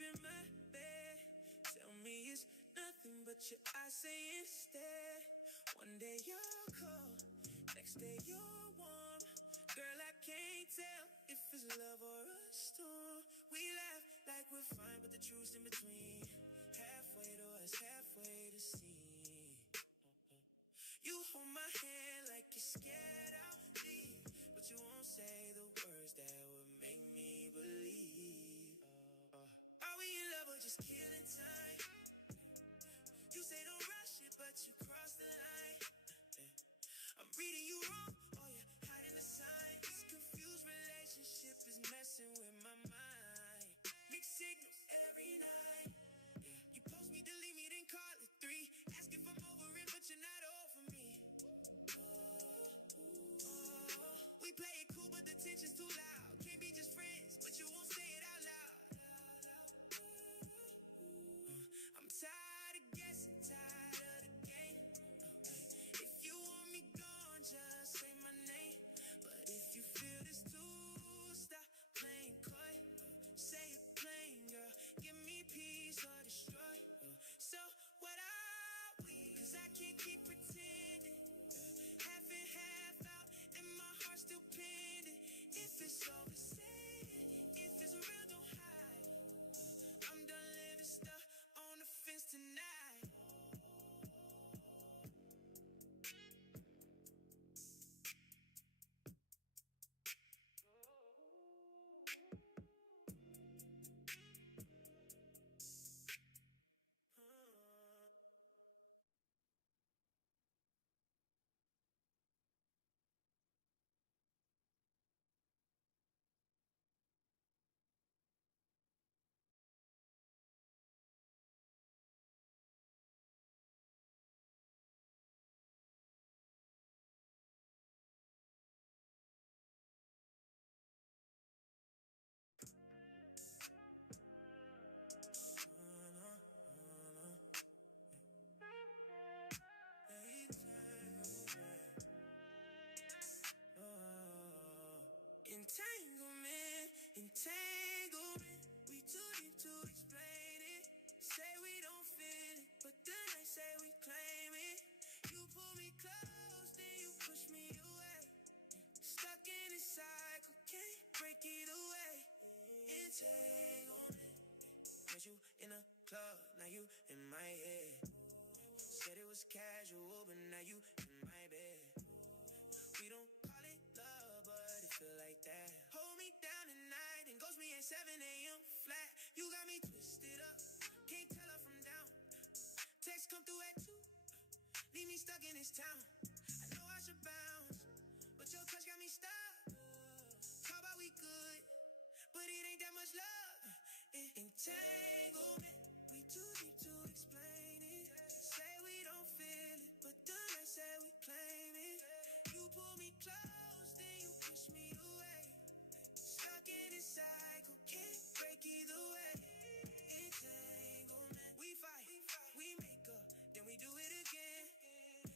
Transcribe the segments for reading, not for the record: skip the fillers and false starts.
in my bed. Tell me it's nothing but your eyes say instead. One day you're cold, next day you're warm. Girl, I can't tell if it's love or a storm. We laugh like we're fine, but the truth's in between. Halfway to us, halfway to sea. You hold my hand like you're scared I'll leave, but you won't say the words that would make me believe. Are we in love or just killing time? You say don't rush it, but you cross the line. I'm reading you wrong, oh yeah, hiding the signs. This confused relationship is messing with my mind. Mixed signals every night. You post me, delete me, then call it 3. Ask if I'm over it, but you're not over me. Oh, we play it cool, but the tension's too loud. Can't be just friends, but you won't say it out loud. I'm tired of guessing, tired of the game. If you want me gone, just say my name. But if you feel this too, stop playing coy. Say it plain, girl. Give me peace or destroy. So what are we? Cause I can't keep pretending. Half and half out, and my heart's still pending. If it's over, say it. If it's real, don't hide. I'm done living stuck on the fence tonight. Entanglement, we too deep to explain it. Say we don't feel it, but then I say we claim it. You pull me close, then you push me away. Stuck in this cycle, can't break either way. Entanglement. Met you in a club, now you in my head. Said it was casual, but now you in my bed. We don't call it love, but it feel like that. Hold me down at night and ghost me at 7 a.m. flat. You got me twisted up, can't tell her from down. Text come through at 2, leave me stuck in this town. I know I should bounce, but your touch got me stuck. Talk about we good, but it ain't that much love. Entanglement, we too deep to explain it. Say we don't feel it, but then I say we claim it. You pull me close, then you push me away. Stuck in this cycle, can't break either way. Entanglement, we fight, we make up, then we do it again.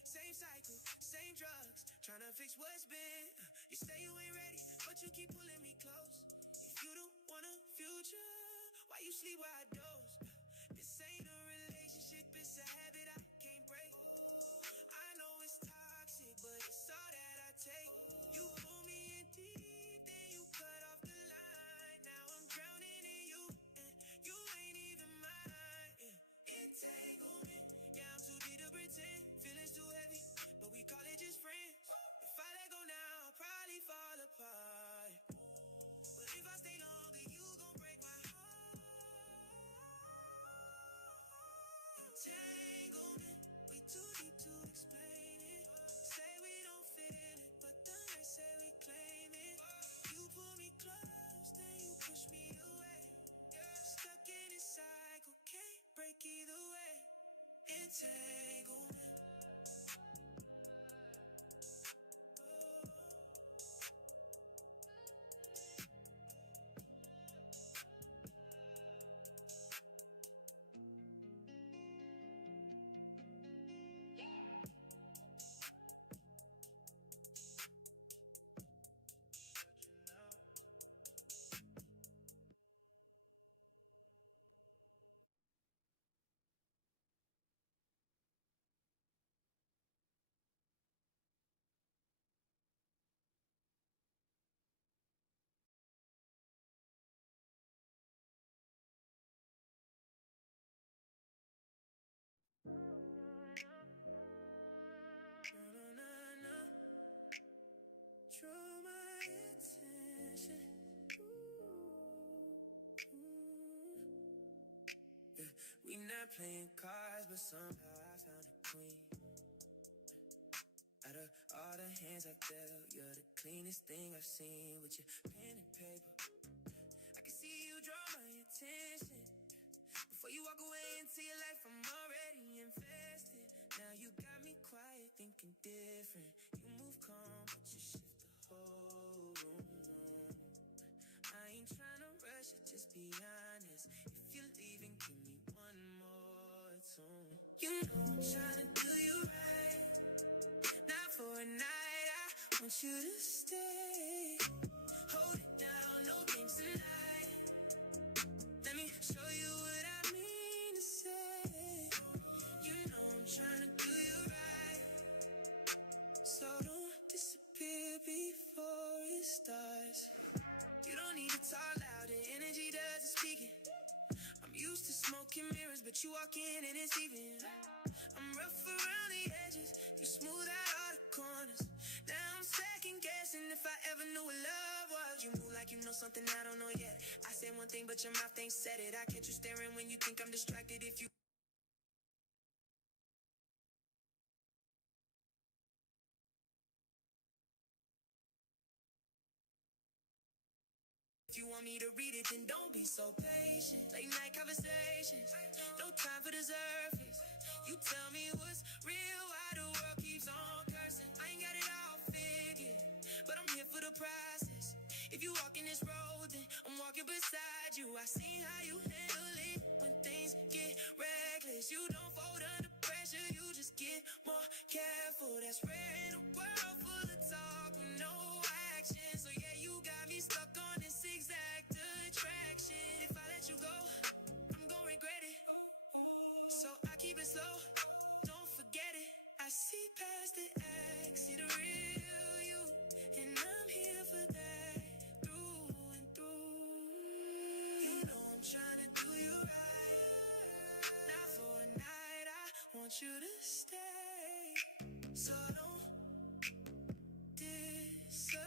Same cycle, same drugs, tryna fix what's been. You say you ain't ready, but you keep pulling me close. If you don't want a future, why you sleep where I doze? This ain't a relationship, it's a habit I can't break. I know it's toxic, but it's all that I take. You pull me in deep, then you cut off the line. Now I'm drowning in you, and you ain't even mine. Entanglement, yeah, I'm too deep to pretend. Feelings too heavy, but we call it just friends. If I let go now, I'll probably fall apart. But if I stay longer, you gon' break my heart. Entanglement, we too deep to explain it. Say we don't feel it, but then I say we claim it. You pull me close, then you push me away. Stuck in this cycle, can't break either way. Entanglement. Yeah, we not playing cards, but somehow I found a queen. Out of all the hands I've dealt, you're the cleanest thing I've seen. With your pen and paper, I can see you draw my attention. Before you walk away into your life, I'm already invested. Now you got me quiet, thinking different. You move calm, but you shift the whole room. I ain't tryna rush it, just be honest. If you're leaving, give me one more tune. You know I'm tryna do you right. Not for a night, I want you to stay. Hold it down, no games tonight. Let me show you what I mean to say. You know I'm tryna do you right. So don't disappear before it starts. You don't need to talk loud, the energy does the speaking. I'm used to smoking mirrors, but you walk in and it's even. I'm rough around the edges, you smooth out all the corners. Now I'm second guessing if I ever knew what love was. You move like you know something I don't know yet. I said one thing, but your mouth ain't said it. I catch you staring when you think I'm distracted. If you want me to read it, then don't be so patient. Late night conversations, no time for the surface. You tell me what's real, why the world keeps on cursing. I ain't got it all figured, but I'm here for the process. If you walk in this road, then I'm walking beside you. I see how you handle it when things get reckless. You don't fold under pressure, you just get more careful. That's rare in a world full of talk with no action. So yeah, you got me stuck on this exact attraction. If I let you go, I'm gonna regret it. So I keep it slow, don't forget it. I see past the act, see the real you, and I'm here for that, through and through. You know I'm trying to do you right. Not for a night, I want you to stay. So don't disappear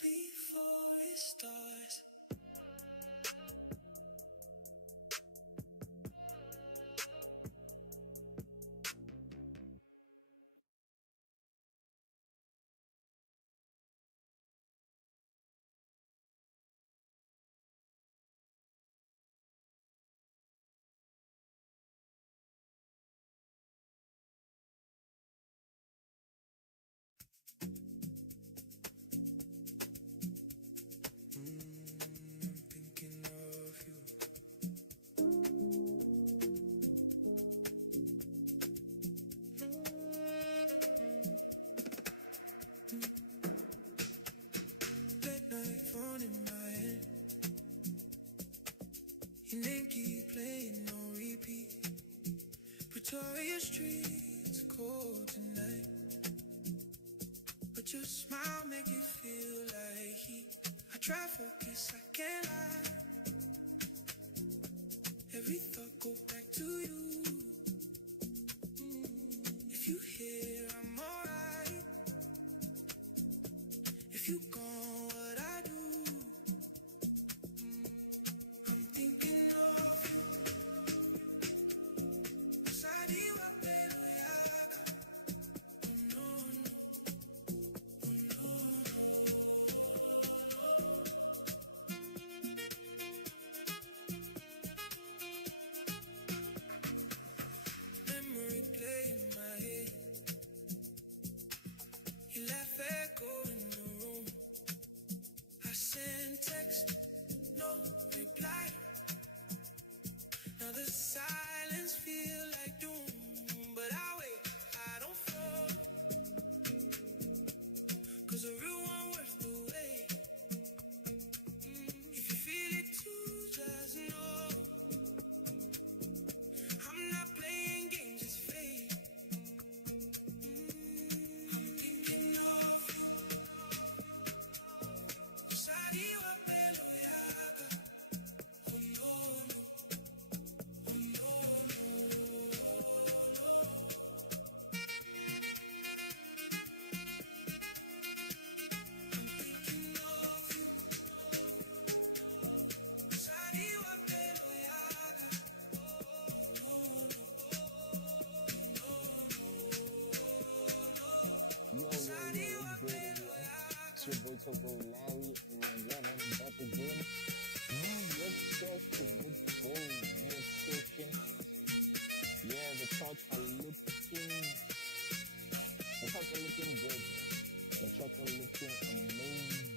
before it starts. I'm thinking of you. Late night phone in my hand, your name keep playing on repeat. Pretoria Street's cold tonight, but your smile make it feel like heat. I try focus, I can't lie. Every thought go back to you. If you here, I'm alright. If you gone, what I do? I'm thinking of you. Usadiwa pelo yaka. Oh no, no. Memory play in my head. You laugh, echo in the room. I send text, no reply. Now the silence feel like doom, but I wait, I don't fall. Cause the real one worth the wait. If you feel it too, just know I'm not playing games, it's fate. I'm thinking of you. Usadiwa pelo yaka. Oh no, no. Oh no, no. charts are looking good. The charts are looking amazing.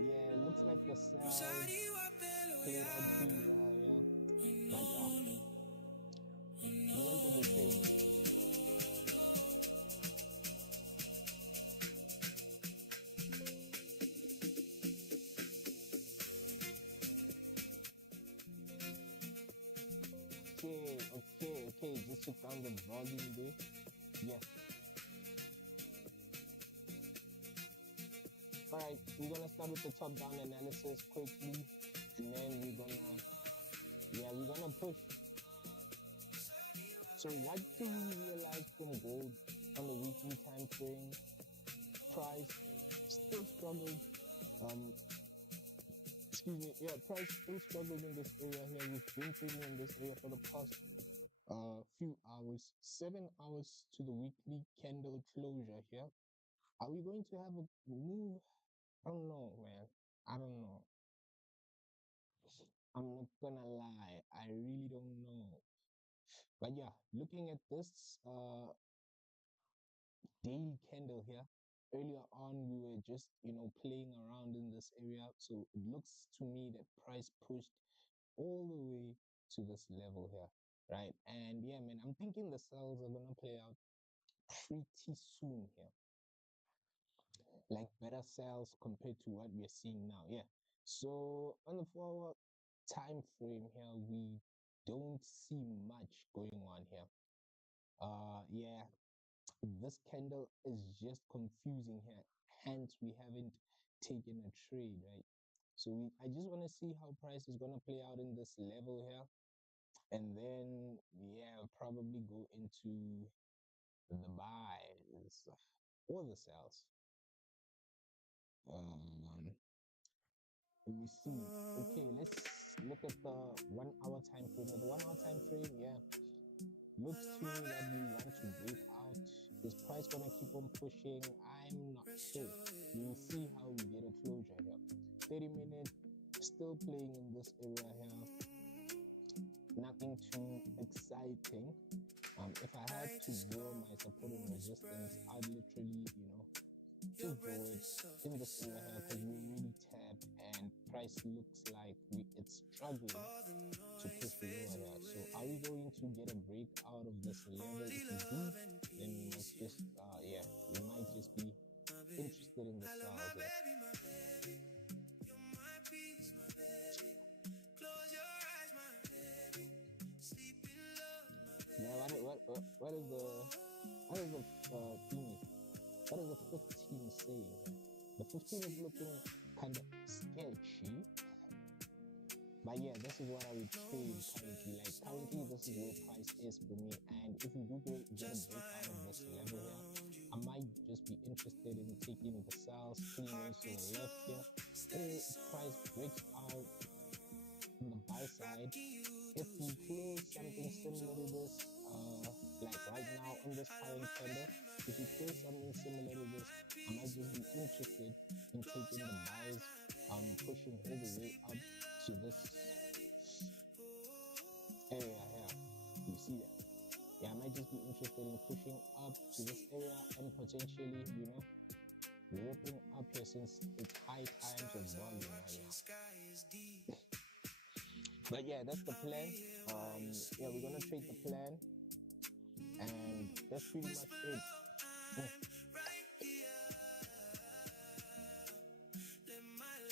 Yeah, looks like the cells played out pretty well, yeah. But we went in the trade. Okay, just took down the volume there. Yeah. Alright, we're gonna start with the top down analysis quickly, and then we're gonna push. So what do we realize from gold on the weekly time frame? Price still struggled. Price still struggled in this area here. We've been trading in this area for the past few hours, 7 hours to the weekly candle closure here. Are we going to have a move? I don't know, man. I don't know. I'm not gonna lie. I really don't know. But yeah, looking at this daily candle here, earlier on we were just, playing around in this area. So it looks to me that price pushed all the way to this level here, right? And yeah, man, I'm thinking the cells are gonna play out pretty soon here, like better cells compared to what we're seeing now. Yeah, so on the 4-hour time frame here, we don't see much going on here. Yeah, this candle is just confusing here, hence we haven't taken a trade, right? So I just want to see how price is going to play out in this level here, and then yeah, probably go into the buys or the sells. Let me see. Okay, let's look at the 1-hour time frame. The 1-hour time frame, yeah, looks to me that we want to break out. Is price gonna keep on pushing? I'm not sure. We'll see how we get a closure here. 30 minutes, still playing in this area here. Nothing too exciting. If I had to draw my support and resistance, I'd literally, just draw it in this area here because we really tapped and price looks like it's struggling to push lower here. So are we going to get a break out of this level? If we do, then we might just we might just be interested in the sales here. Yeah, what is the thingy? What is the 15 saying? The 15 is looking kind of sketchy. But yeah, this is what I would trade currently. Like currently, this is where price is for me. And if we do get a break out of this level here, I might just be interested in taking the sales, cleaning to the left here. If price breaks out on the buy side, if we close something similar to this, like right now on this current candle, if we close something similar to this, I might just be interested in taking the buys, pushing all the way up to this area here. You see that? Yeah, I might just be interested in pushing up to this area and potentially, ripping up here since it's high times of volume right now. But yeah, that's the plan. Yeah, we're gonna trade the plan, and that's pretty much it.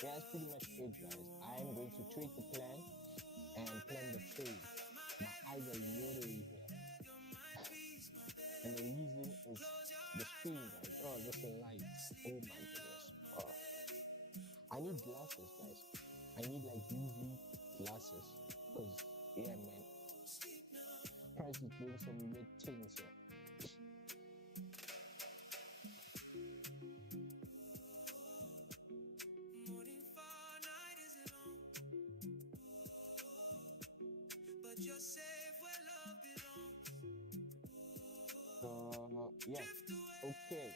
Yeah, that's pretty much it, guys. I am going to trade the plan and plan the trade. My eyes are literally here. And the reason is the screen, guys. Oh, this light. Oh my goodness. Oh. I need glasses, guys. I need like UV glasses. Because, yeah, man. Price is doing some weird things here. Yeah, okay.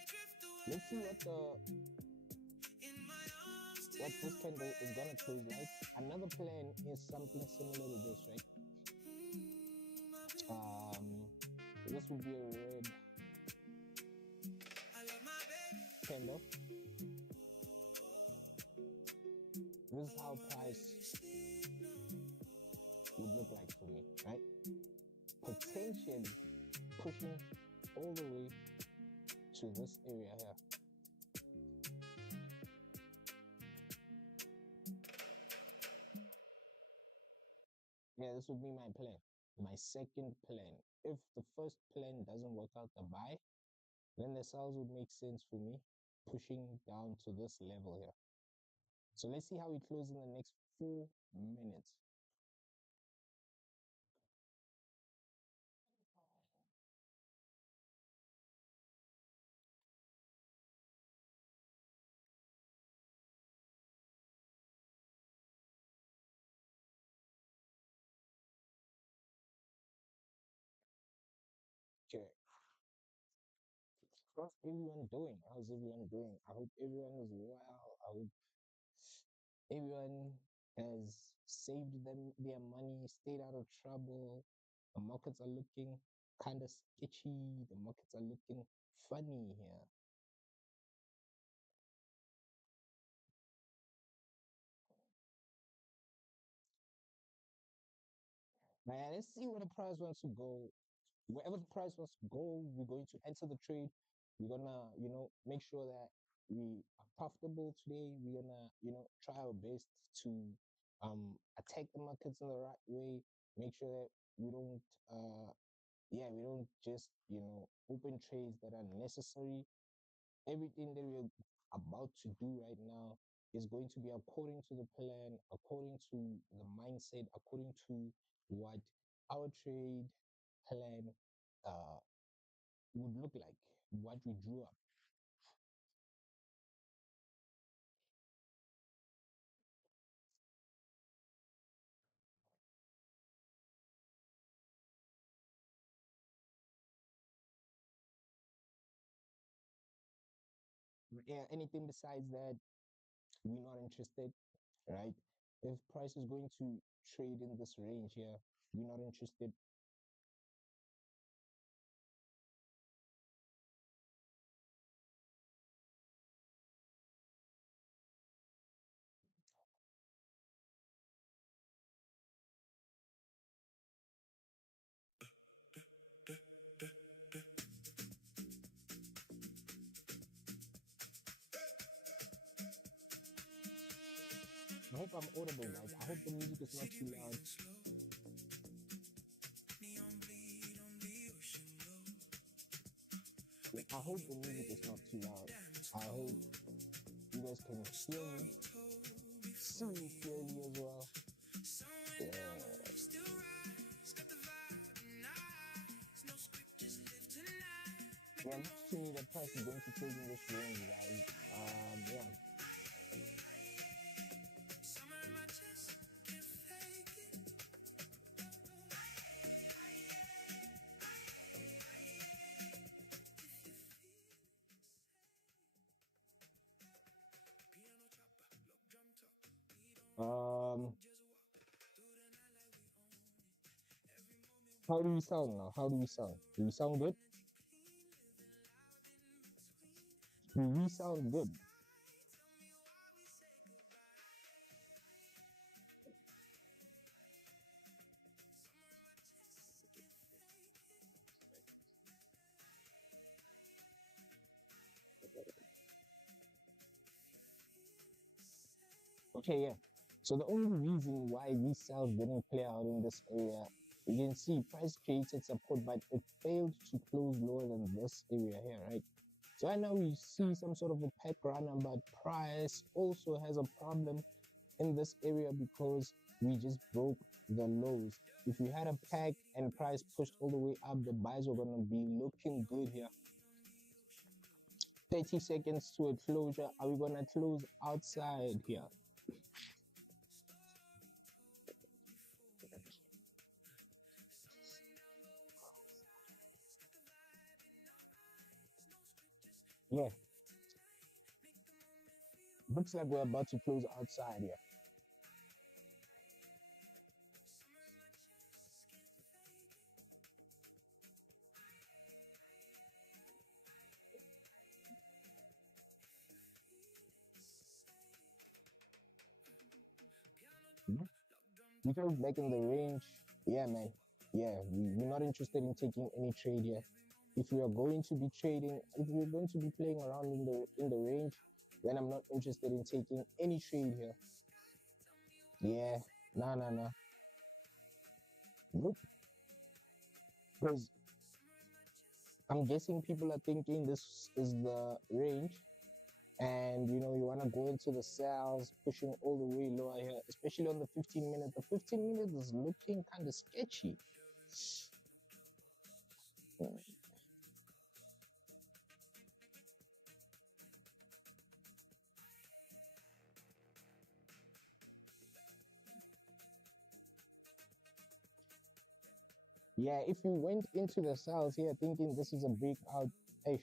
Let's see what the what this candle is gonna close like. Another plan is something similar to this, right? This would be a red candle. This is how price would look like for me, right? Potentially pushing all the way to this area here. Yeah, this would be my plan. My second plan. If the first plan doesn't work out, the buy, then the sells would make sense for me, pushing down to this level here. So let's see how it closes in the next 4 minutes. Okay. How's everyone doing? How's everyone doing? I hope everyone is well. I hope everyone has saved their money, stayed out of trouble. The markets are looking kind of sketchy. The markets are looking funny here. Man, let's see where the price wants to go. Wherever the price wants to go, we're going to enter the trade. We're gonna, make sure that we are profitable today. We're gonna, try our best to attack the markets in the right way. Make sure that we don't we don't just, open trades that are necessary. Everything that we're about to do right now is going to be according to the plan, according to the mindset, according to what our trade plan uh, would look like, what we drew up. Yeah, anything besides that, we're not interested, right? If price is going to trade in this range here, we're not interested. I hope I'm audible, guys. I hope the music is not too loud. I hope the music is not too loud. I hope you guys can hear me, see me clearly as well. Yeah. Yeah, looks to me that price is going to trade in this range, guys. Yeah. Um, how do we sound now? How do we sound? Do we sound good? Do we sound good? Okay, yeah. So the only reason why these cells didn't play out in this area, you can see price created support, but it failed to close lower than this area here, right? So right now we see some sort of a peg runner, but price also has a problem in this area because we just broke the lows. If we had a peg and price pushed all the way up, the buys were gonna be looking good here. 30 seconds to a closure. Are we gonna close outside here? Yeah. Looks like we're about to close outside here. Mhm. We close back in the range. Yeah, man. Yeah, we're not interested in taking any trade here. If we are going to be trading, if we're going to be playing around in the range, then I'm not interested in taking any trade here. Yeah, nah, nah, nah. Nope. Because I'm guessing people are thinking this is the range, and you want to go into the sales, pushing all the way lower here, especially on the 15 minute. The 15 minute is looking kind of sketchy. Yeah, if you went into the sales here thinking this is a breakout, hey,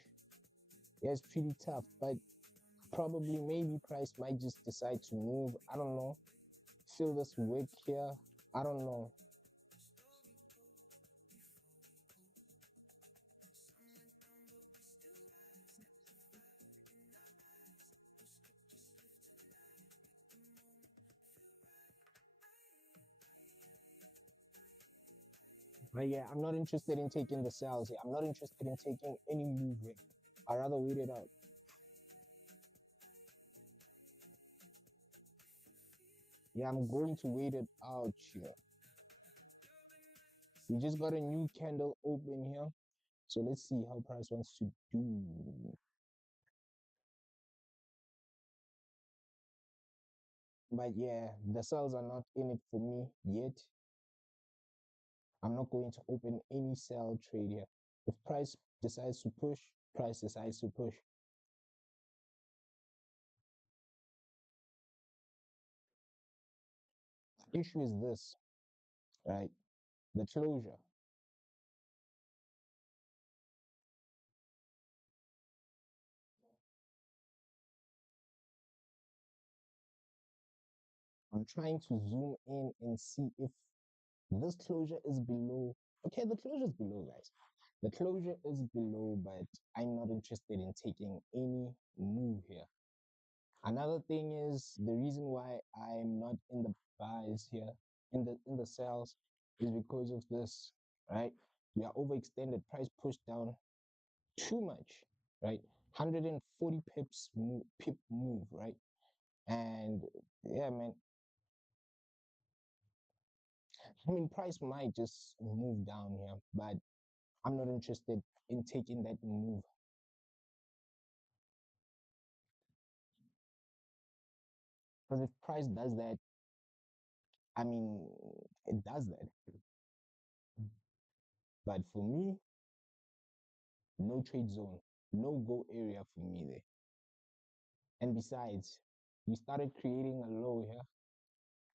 yeah, it's pretty tough, but probably maybe price might just decide to move. I don't know. Feel this wick here. I don't know. But yeah, I'm not interested in taking the sales here. I'm not interested in taking any move here. I'd rather wait it out. Yeah, I'm going to wait it out here. We just got a new candle open here. So let's see how price wants to do. But yeah, the sales are not in it for me yet. I'm not going to open any sell trade here. If price decides to push, price decides to push. Issue is this, right? The closure. I'm trying to zoom in and see if this closure is below. Okay, the closure is below, guys. The closure is below, but I'm not interested in taking any move here. Another thing is the reason why I'm not in the buys here, in the sales, is because of this, right? We are overextended, price pushed down too much, right? 140 pips pip move, right? And yeah, man, I mean, price might just move down here, but I'm not interested in taking that move. Because if price does that, I mean, it does that. But for me, no trade zone, no go area for me there. And besides, we started creating a low here.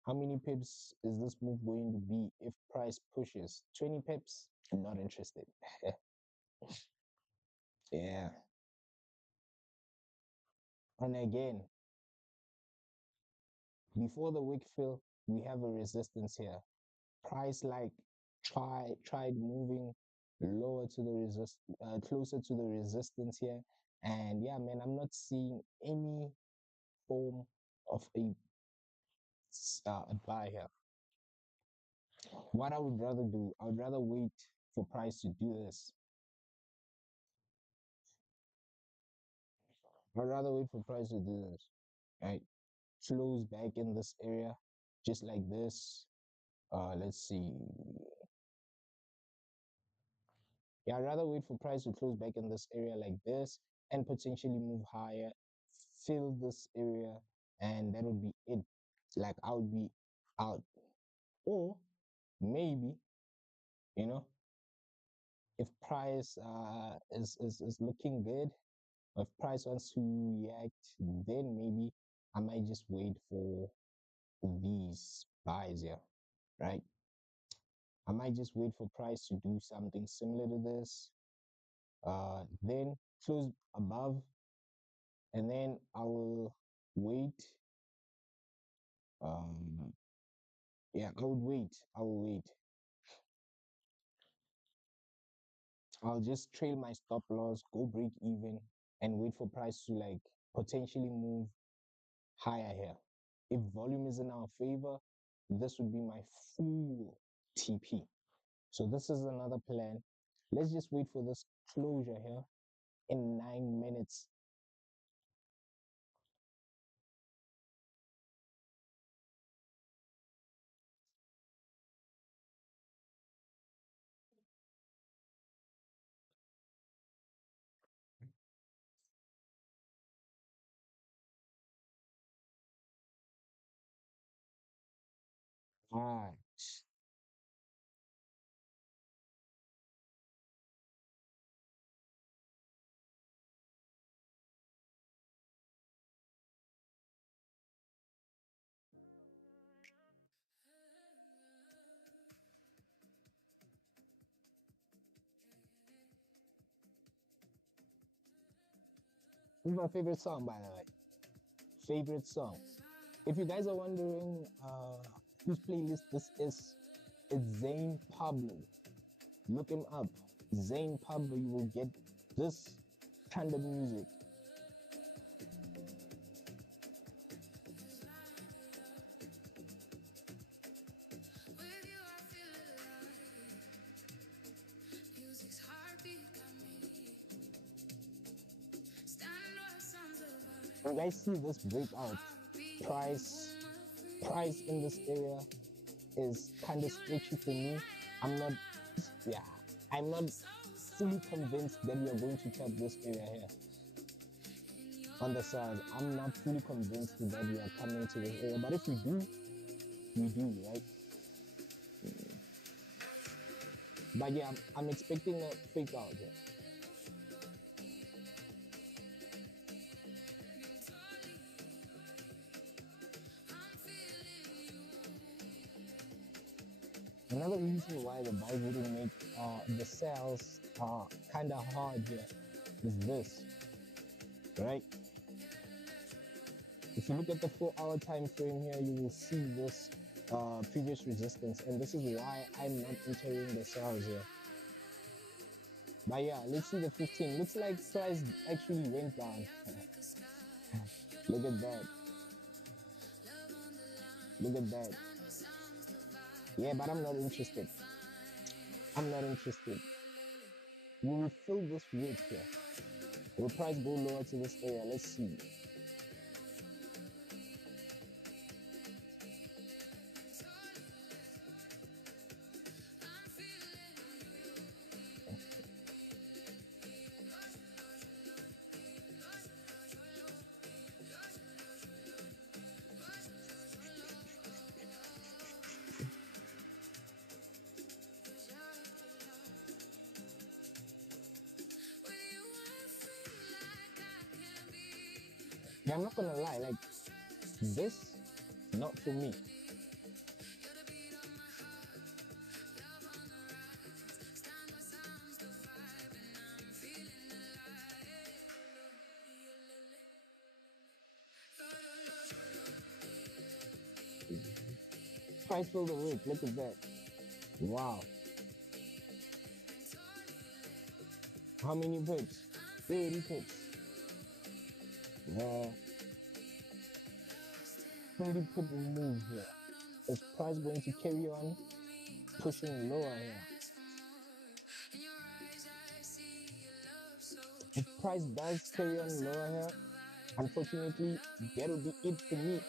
How many pips is this move going to be if price pushes? 20 pips? I'm not interested. Yeah. And again, before the wick fill, we have a resistance here. Price like tried moving lower to the closer to the resistance here. And yeah, man, I'm not seeing any form of a buy here. What I would rather do, I would rather wait for price to do this. I'd rather wait for price to do this, right? Close back in this area, just like this. Let's see. Yeah, I'd rather wait for price to close back in this area like this and potentially move higher, fill this area, and that would be it. Like I would be out. Or maybe, you know, if price is looking good, if price wants to react, then maybe I might just wait for these buys here, right? I might just wait for price to do something similar to this, then close above, and then I will wait. Yeah, I would wait. I will wait. I'll just trail my stop loss, go break even, and wait for price to like potentially move higher here. If volume is in our favor, this would be my full TP. So this is another plan. Let's just wait for this closure here in 9 minutes. All right. This is my favorite song, by the way. Favorite song. If you guys are wondering whose playlist this is, it's Zane Pablo. Look him up. Zane Pablo, you will get this kind of music. You guys see this breakout price in this area is kind of sketchy for me. I'm not fully convinced that we are going to tap this area here on the side. I'm not fully convinced that we are coming to this area, but if we do, right? But yeah, I'm expecting a fake out here. Another reason why the buy wouldn't make the sales kind of hard here is this, right? If you look at the 4-hour time frame here, you will see this previous resistance, and this is why I'm not entering the sales here. But yeah, let's see the 15. Looks like price actually went down. Look at that. Look at that. Yeah, but I'm not interested. I'm not interested. We will fill this weight here. Will price go lower to this area? Let's see. Yeah, I'm not gonna lie, like this, not for me. Price fill the wick, look at that. Wow. How many pips? 30 pips. Yeah. 30 pip move here. Is price going to carry on pushing lower here? If price does carry on lower here, unfortunately, that'll be it for me.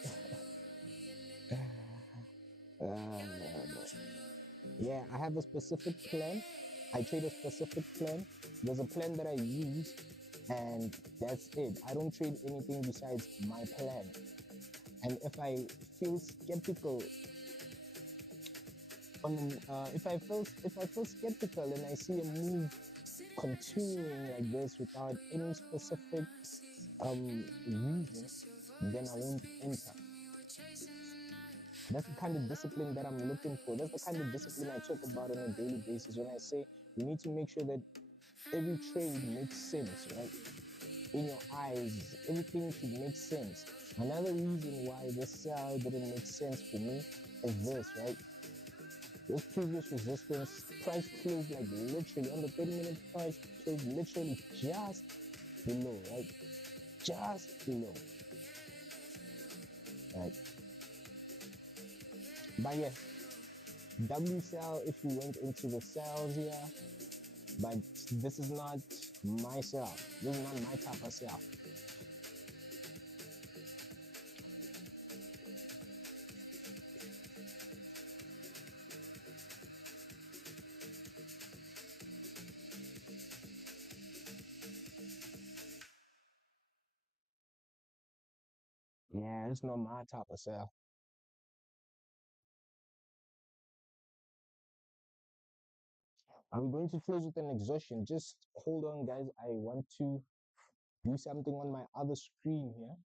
Yeah, I have a specific plan. I trade a specific plan. There's a plan that I use, and that's it. I don't trade anything besides my plan. And if I feel skeptical if I feel skeptical and I see a move continuing like this without any specific reason, then I won't enter. That's the kind of discipline that I'm looking for. That's the kind of discipline I talk about on a daily basis when I say we need to make sure that every trade makes sense, right? in your eyes. Everything should make sense. Another reason why this sell didn't make sense for me is this, right? This previous resistance price closed like literally on the 30-minute price closed literally just below, right? Just below, right? But yes, W sell if you went into the sales here, but this is not my sell. This is not my type of sell. Yeah, it's not my type of sell. Are we going to close with an exhaustion? Just hold on, guys. I want to do something on my other screen here.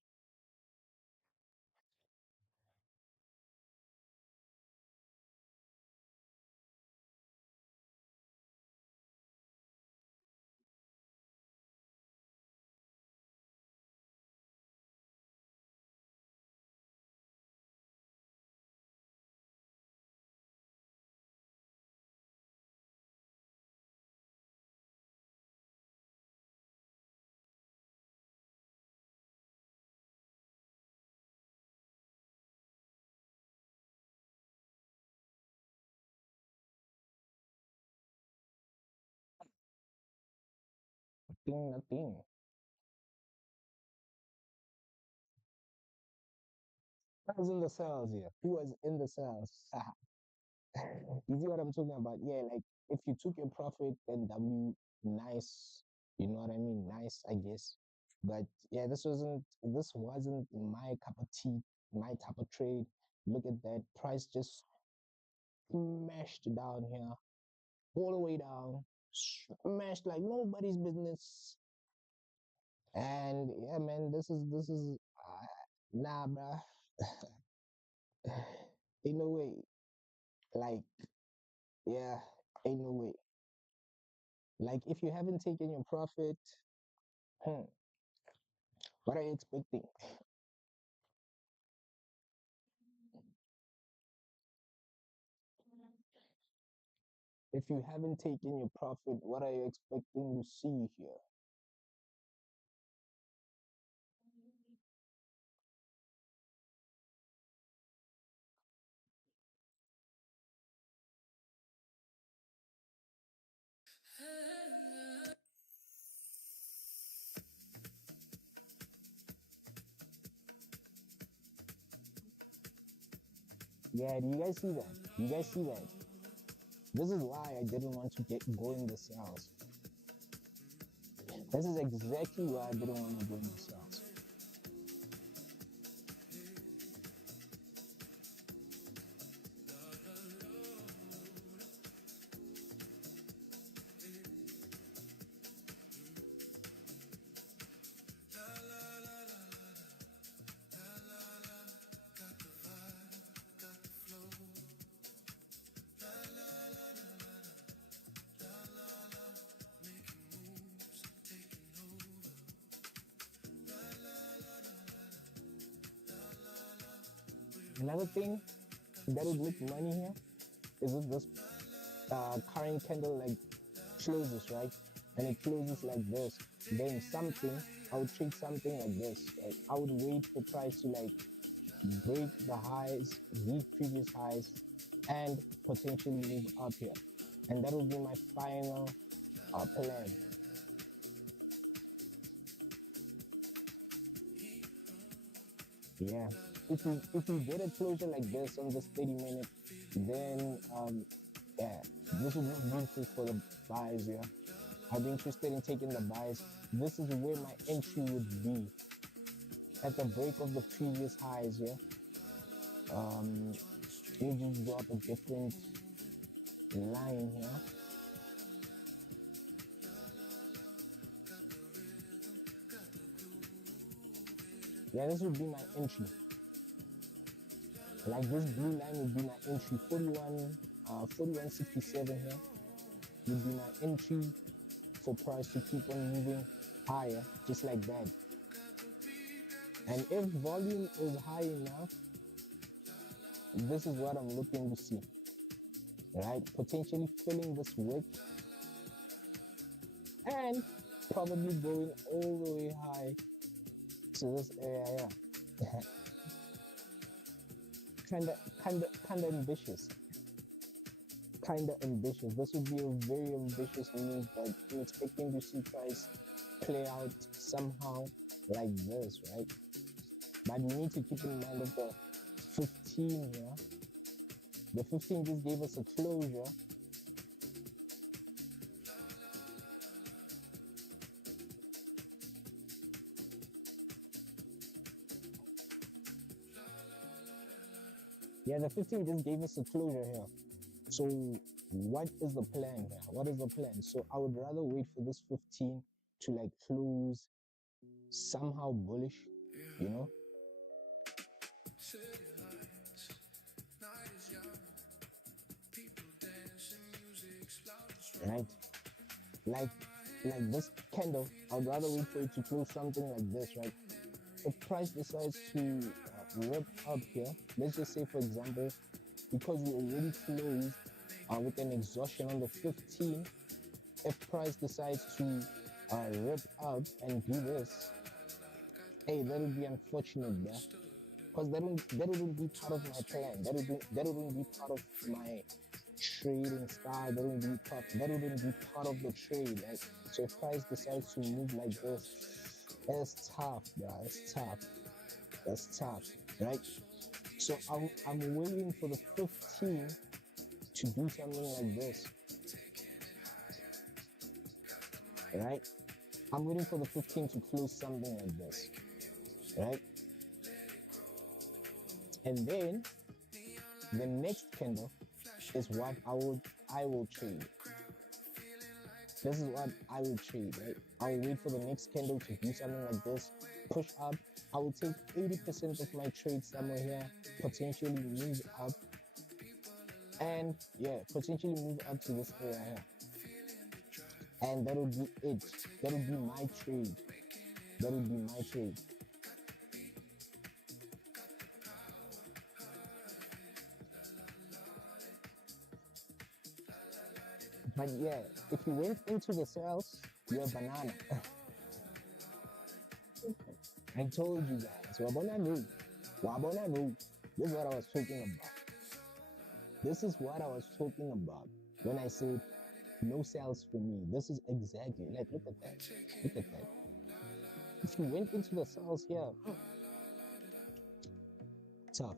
Nothing. Who was in the cells here? Who was in the cells? You see what I'm talking about? Yeah, like if you took your profit, then W, nice. You know what I mean? Nice, I guess. But yeah, this wasn't my cup of tea, my type of trade. Look at that price just smashed down here, all the way down, smashed like nobody's business. And yeah, man, this is nah, bruh. Ain't no way. Like, yeah, ain't no way. Like, if you haven't taken your profit, hmm, what are you expecting? If you haven't taken your profit, what are you expecting to see here? Yeah, do you guys see that? Do you guys see that? This is why I didn't want to get go in the sales. This is exactly why I didn't want to go in the sales. Another thing that would make money here is if this current candle like closes, right? And it closes like this, then something, I would trade something like this. Right? I would wait for price to like break the highs, these previous highs, and potentially move up here. And that would be my final plan. Yeah. If you get a closure like this on this 30-minute, then yeah, this would be beautiful for the buys. Yeah, I'd be interested in taking the buys. This is where my entry would be at the break of the previous highs. Yeah. Let me just draw up a different line here. Yeah, this would be my entry. Like this blue line would be my entry. 41.67 here would be my entry for price to keep on moving higher, just like that. And if volume is high enough, this is what I'm looking to see, right? Potentially filling this wick and probably going all the way high to this area. Kinda ambitious. Kinda ambitious. This would be a very ambitious move, but I'm expecting to see price play out somehow like this, right? But you need to keep in mind of the 15 here. The 15 just gave us a closure. Yeah, the 15 just gave us a closure here. So what is the plan here? What is the plan? So I would rather wait for this 15 to like close somehow bullish, you know? Right? Like this candle, I would rather wait for it to close something like this, right? If price decides to rip up here, let's just say for example, because we already closed with an exhaustion on the 15, if price decides to rip up and do this, hey, that would be unfortunate, yeah, because that wouldn't be part of my plan. That wouldn't be part of my trading style. That wouldn't be part of the trade, right? So if price decides to move like this, it's tough, yeah, it's tough. That's tough, right? So I'm waiting for the 15 to do something like this, right? I'm waiting for the 15 to close something like this, right? And then the next candle is what I will trade. This is what I will trade, right? I will wait for the next candle to do something like this, push up. I will take 80% of my trade somewhere here, potentially move up, and yeah, potentially move up to this area here. And that will be it. That will be my trade. That will be my trade. But yeah, if you went into the sales, you're a banana. I told you guys, Wabona knew. Wabona knew. This is what I was talking about. This is what I was talking about when I said no sales for me. This is exactly like look at that. Look at that. If you went into the sales here, tough.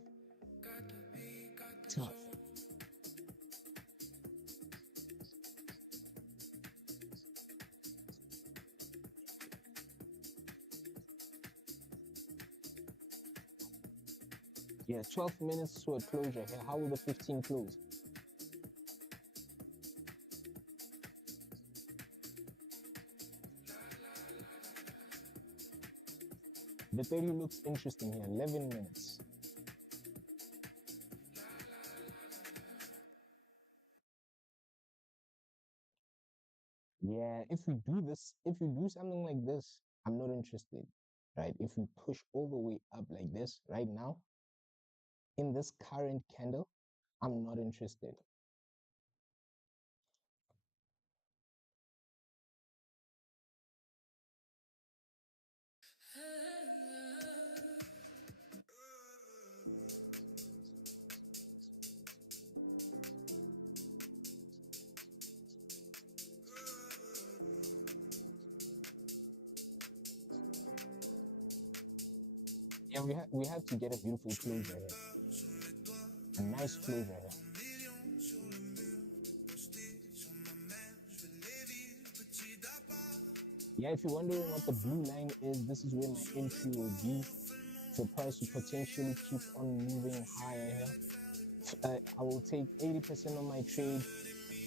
Tough. Yeah, 12 minutes to a closure here. How will the 15 close? The 30 looks interesting here. 11 minutes. Yeah, if we do this, if we do something like this, I'm not interested, right? If we push all the way up like this right now, in this current candle, I'm not interested. Yeah, we have to get a beautiful closure here. A nice closure here. Yeah, if you're wondering what the blue line is, this is where my entry will be. For price to potentially keep on moving higher here. I will take 80% of my trade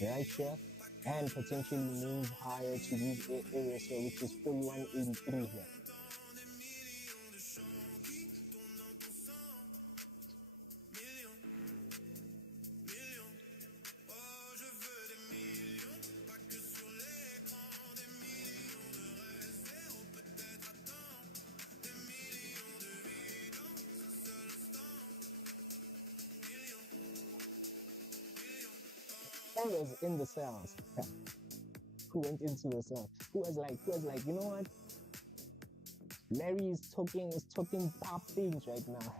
right here and potentially move higher to these areas here, which is 4183 here. who was in the cells? Who went into the cell? Who was like, you know what? Larry is talking pop things right now.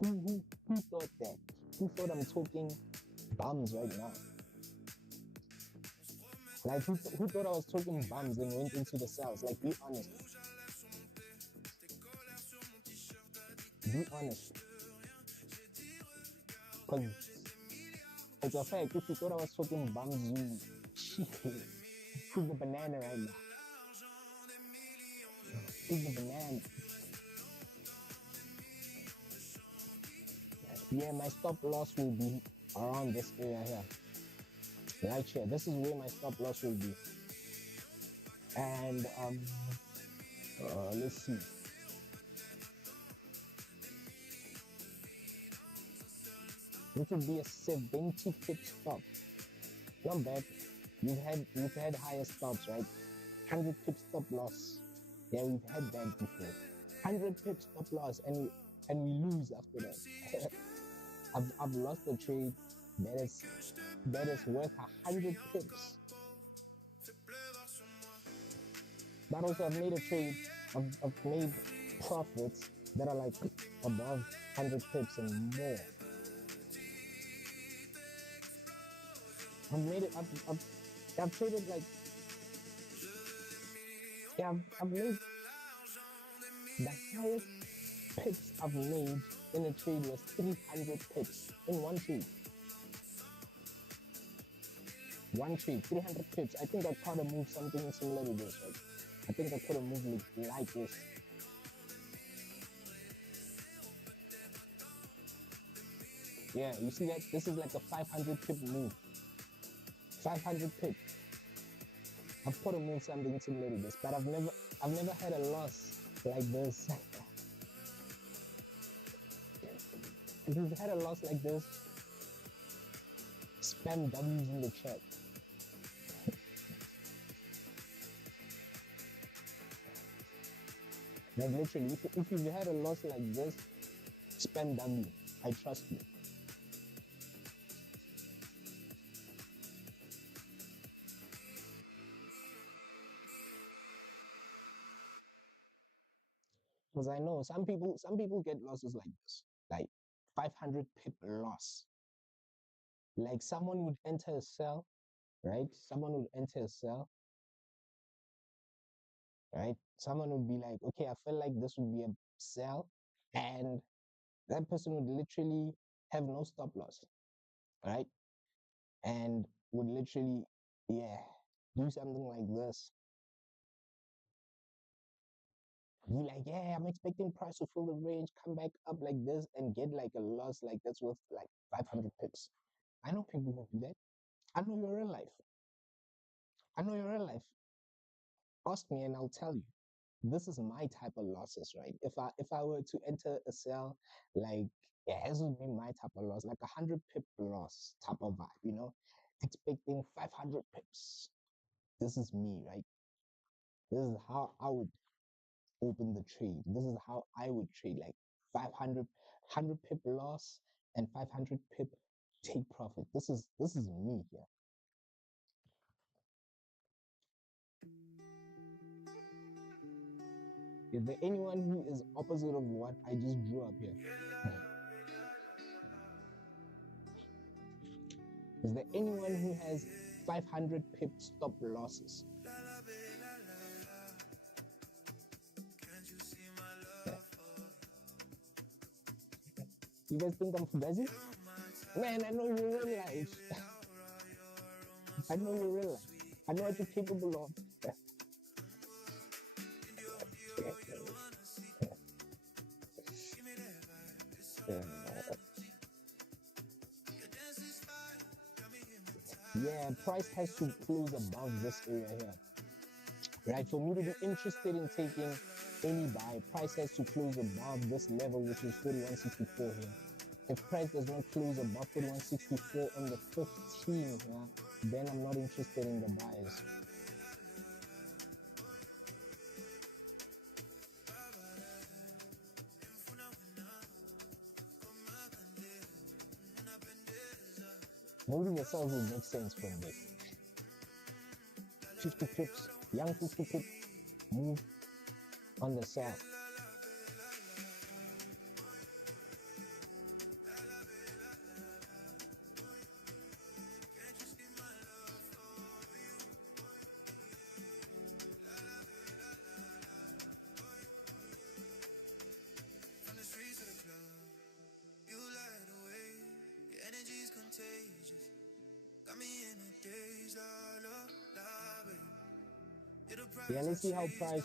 Who thought that? Who thought I'm talking bums right now? Like, who thought I was talking bums and went into the cells? Like, be honest. Be honest. Because it's a fact, if you thought I was talking bums, you who's the banana right now? Who's the banana? Yeah, my stop loss will be around this area here. Right here. This is where my stop loss will be. And let's see. This would be a 70 pip stop. Not bad. We've had higher stops, right? 100 pip stop loss. Yeah, we've had that before. 100 pip stop loss, and we lose after that. I've lost a trade that is worth 100 pips. But also I've made a trade. I've made profits that are like above 100 pips and more. I've traded like, yeah, I've made the highest pips I've made in a trade was 300 pips in one trade. One trade, 300 pips. I think I could have moved something similar to this, right? I think I could have moved like this. Yeah, you see that? This is like a 500 pip move. 500 pip. I could have moved something similar to this, but I've never had a loss like this. If you've had a loss like this, spam W's in the chat. Like literally, if you've had a loss like this, spam W. I trust you. Because I know some people get losses like this, like 500 pip loss. Like someone would enter a sell, right? Someone would enter a sell, right? Someone would be like, okay, I feel like this would be a sell, and that person would literally have no stop loss, right? And would literally, yeah, do something like this. Be like, yeah, I'm expecting price to fill the range, come back up like this, and get like a loss like that's worth like 500 pips. I know people who do that. I know your real life. I know your real life. Ask me and I'll tell you. This is my type of losses, right? If I were to enter a sell, like, yeah, this would be my type of loss, like 100 pip loss type of vibe, you know, expecting 500 pips. This is me, right? This is how I would open the trade. This is how I would trade, like 500, 100 pip loss and 500 pip take profit. This is me here. Is there anyone who is opposite of what I just drew up here? Is there anyone who has 500 pip stop losses? Yeah. You guys think I'm fugazi? Man, I know your real life. I know your real life. I know what you're capable of. Yeah, price has to close above this area here. Right, for me to be interested in taking any buy, price has to close above this level, which is 41.64 here. If price does not close above 41.64 on the 15, yeah, then I'm not interested in the buys. Moving the cells will make sense from this. 50 pips, young 50 pip move on the cell. Yeah, let's see how price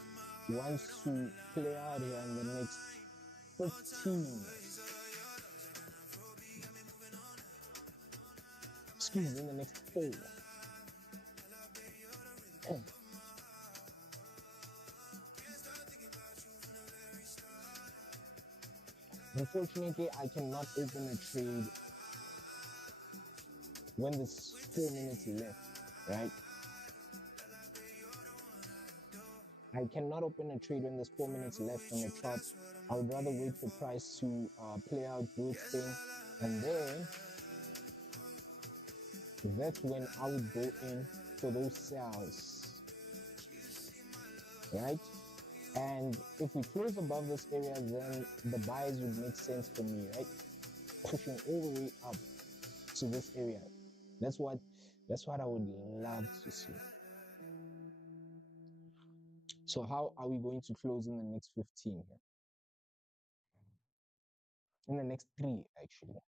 wants to play out here in the next 15. Excuse me, in the next 4. Unfortunately, I cannot open a trade when there's 4 minutes left, right? I cannot open a trade when there's 4 minutes left on the chart. I would rather wait for price to play out, do its thing, and then that's when I would go in for those sells, right? And if we close above this area, then the buys would make sense for me, right? Pushing all the way up to this area. That's what I would love to see. So how are we going to close in the next 15 here? In the next 3, actually.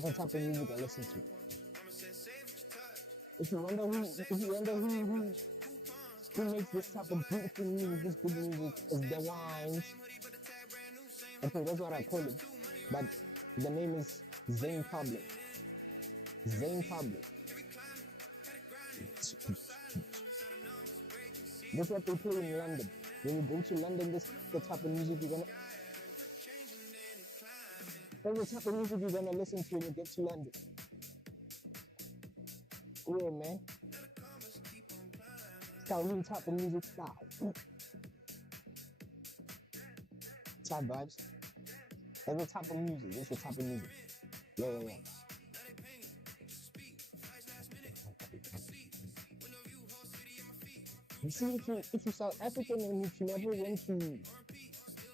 What type of music I listen to? If you wonder who makes this type of beautiful music, this good music, is the wines. Okay, that's what I call it. But the name is Zane Public. Zane Public. That's what they play in London. When you go to London, this is the type of music you're gonna. That's the type of music you're gonna listen to when you get to London. Yeah, man. It's got a really type of music style. Type vibes. That's the type of music. That's the type of music. Yeah. You see, if you South African and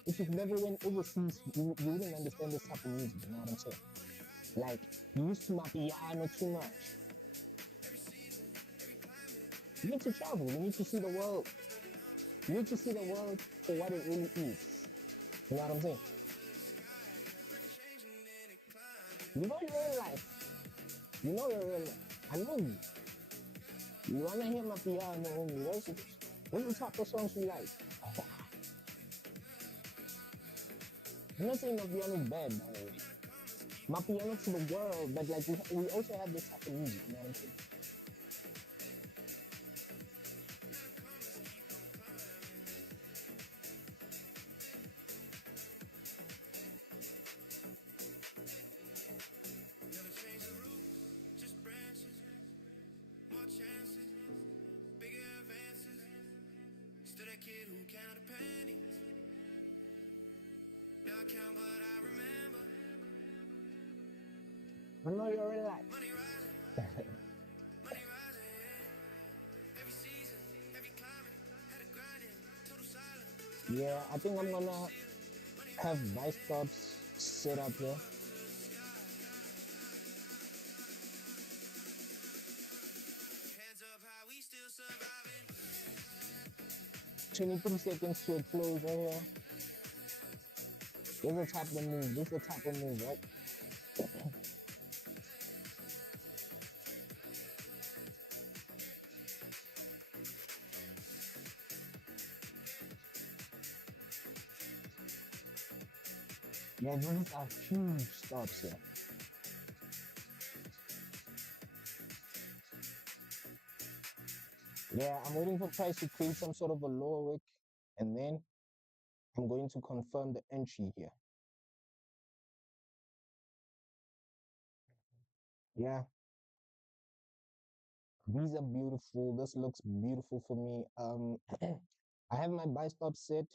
if you've never went overseas, you wouldn't understand this type of music, you know what I'm saying? Like, you used to my piano too much. You need to travel, you need to see the world. You need to see the world for what it really is. You know what I'm saying? You know your real life. You know your real life. I know you. You wanna hear my piano only. What's the type of songs you like? I'm not saying my piano is bad, by the way. My piano to the world, but like we also have this type of music, you know what I'm saying? I know you're real life. Yeah, I think I'm gonna have buy stops set up here. "23 seconds to a close right here. This is the type of move. This is the type of move, right? Yeah, these are huge stops here. Yeah, I'm waiting for price to create some sort of a lower wick, and then I'm going to confirm the entry here. Yeah, these are beautiful. This looks beautiful for me. I have my buy stop set.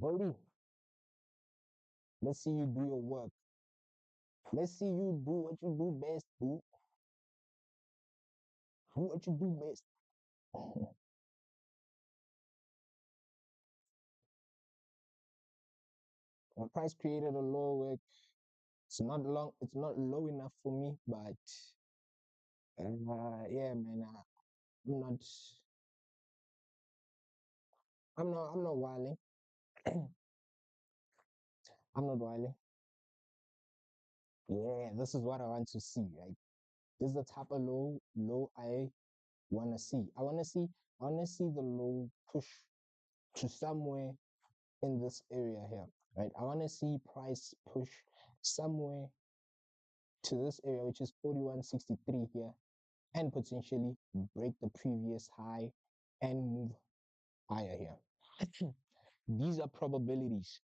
Buddy, let's see you do your work. Let's see you do what you do best, boo. Do what you do best. My price created a lower wick. It's not long. It's not low enough for me, but yeah, man. I'm not. I'm not wilding. I'm not wilding. Yeah, this is what I want to see. Right. This is the type of low I wanna see. I wanna see the low push to somewhere in this area here. Right. I wanna see price push somewhere to this area, which is 41.63 here, and potentially break the previous high and move higher here. These are probabilities.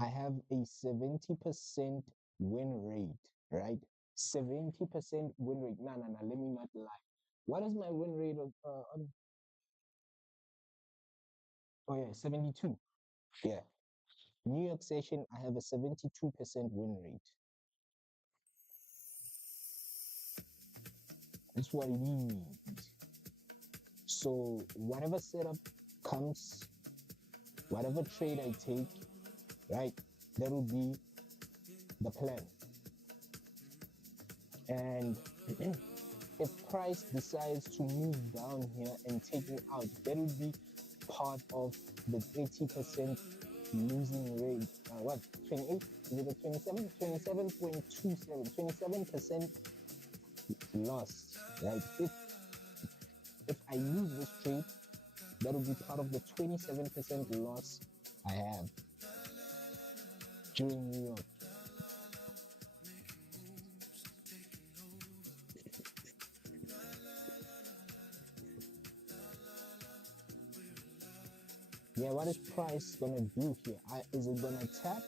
I have a 70% win rate, right? 70% win rate. No, let me not lie. What is my win rate of, oh yeah, 72. Yeah. New York session, I have a 72% win rate. That's what it means. So whatever setup comes, whatever trade I take, right, that will be the plan. And if price decides to move down here and take me out, that will be part of the 80% losing rate. What, 28? Is it a 27? 27.27, 27% loss, right? If I lose this trade, that will be part of the 27% loss I have during New York. Yeah, what is price gonna do here? Is it gonna tap?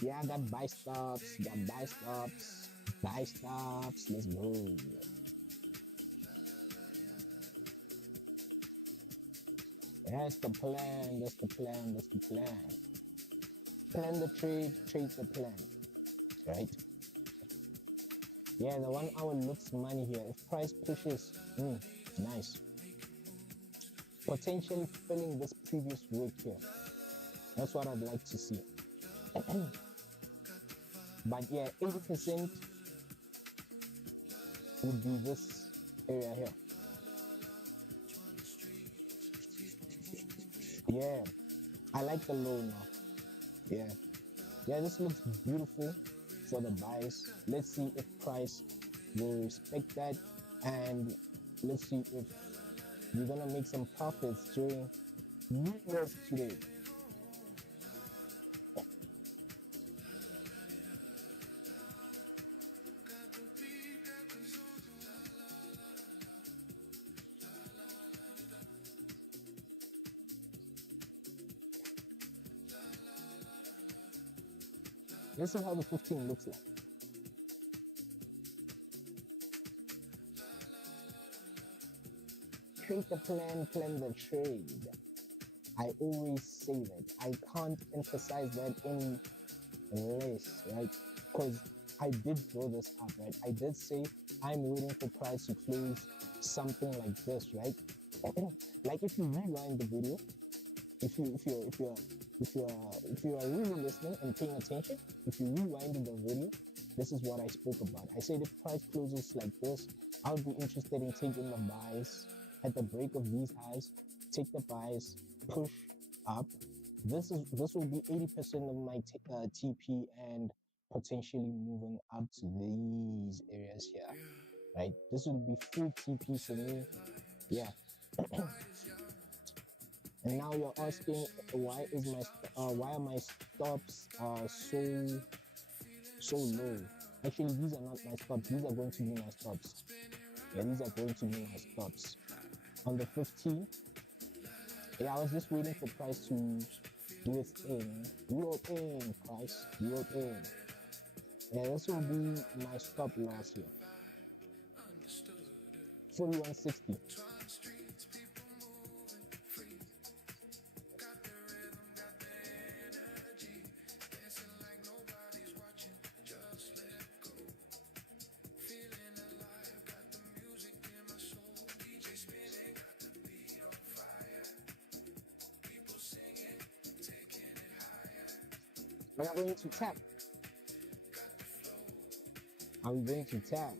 Yeah, I got buy stops, buy stops, let's go. That's the plan, that's the plan, that's the plan. Plan the trade, trade the plan, right? Yeah, the 1 hour looks money here. If price pushes, nice. Potentially filling this previous wick here. That's what I'd like to see. But yeah, 80% would be this area here. Yeah, I like the low now. Yeah, this looks beautiful for the buys. Let's see if price will respect that, and let's see if we're gonna make some profits during New York today. Let's see how the 15 looks like. Trade the plan, plan the trade. I always say that. I can't emphasize that any less, right? Because I did draw this up, right? I did say I'm waiting for price to close something like this, right? Like if you rewind the video, if you're if you are really listening and paying attention, if you rewinded the video, this is what I spoke about. I said if price closes like this, I would be interested in taking the buys at the break of these highs. Take the buys, push up. This will be 80% of my TP and potentially moving up to these areas here, right? This will be full TP for me, yeah. And now you're asking why are my stops so low? Actually, these are not my stops. These are going to be my stops. Yeah, these are going to be my stops. On the 15, yeah, I was just waiting for price to do its thing. Do your thing, price. Do your thing. Yeah, this will be my stop loss here. 4160. But I'm going to tap. I'm going to tap.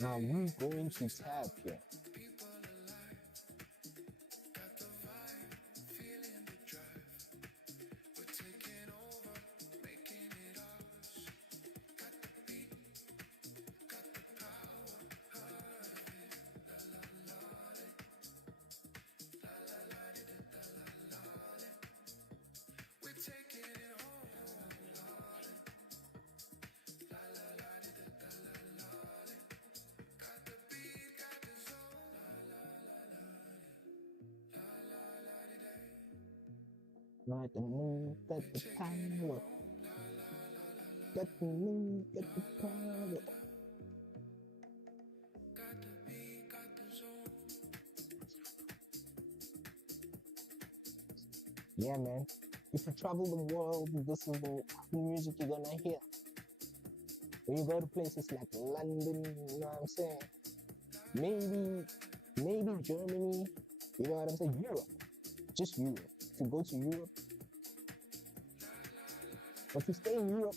Now we're going to tap here. Got the move, got the power. Got the move, got the power. Yeah, man. If you travel the world, this is the music you're gonna hear. When you go to places like London, you know what I'm saying? Maybe Germany, you know what I'm saying? Europe. Just Europe. If you go to Europe, but if you stay in Europe,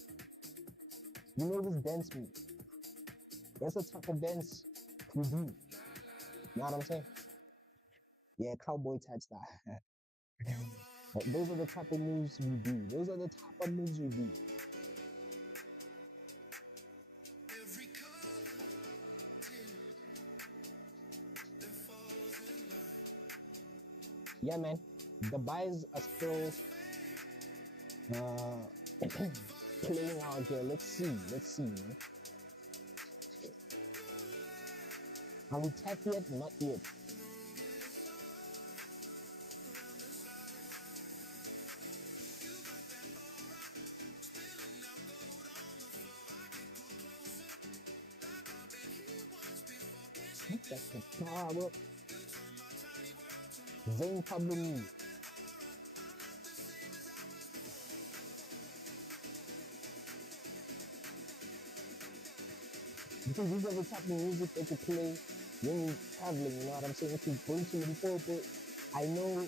you know this dance move. That's the type of dance we do. You know what I'm saying? Yeah, cowboy type style. Those are the type of moves we do. Those are the type of moves we do. Yeah, man. The buys are still playing out here. Let's see, man. Are we tapped yet? Not yet. That's the power. Zane problem. Because these are the type of music that you play when you're traveling, you know what I'm saying? If you're going to Limpopo, I know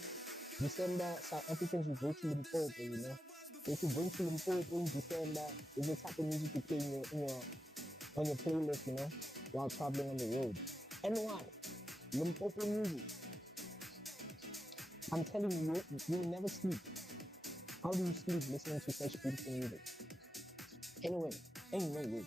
December, South Africans will go to Limpopo, you know? If you're going to Limpopo in December, it's the type of music you play on your playlist, you know, while traveling on the road. And why? Limpopo music. I'm telling you, you'll never sleep. How do you sleep listening to such beautiful music? Anyway, ain't no way.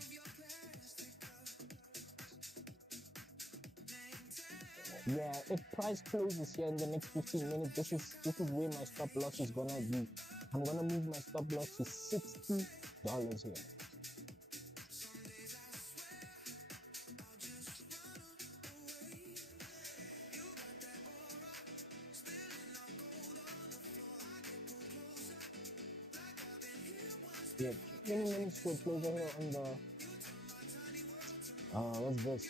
Yeah, if price closes here in the next 15 minutes, this is where my stop loss is gonna be. I'm gonna move my stop loss to $60 here. Yeah, 20 minutes to close here on the what's this?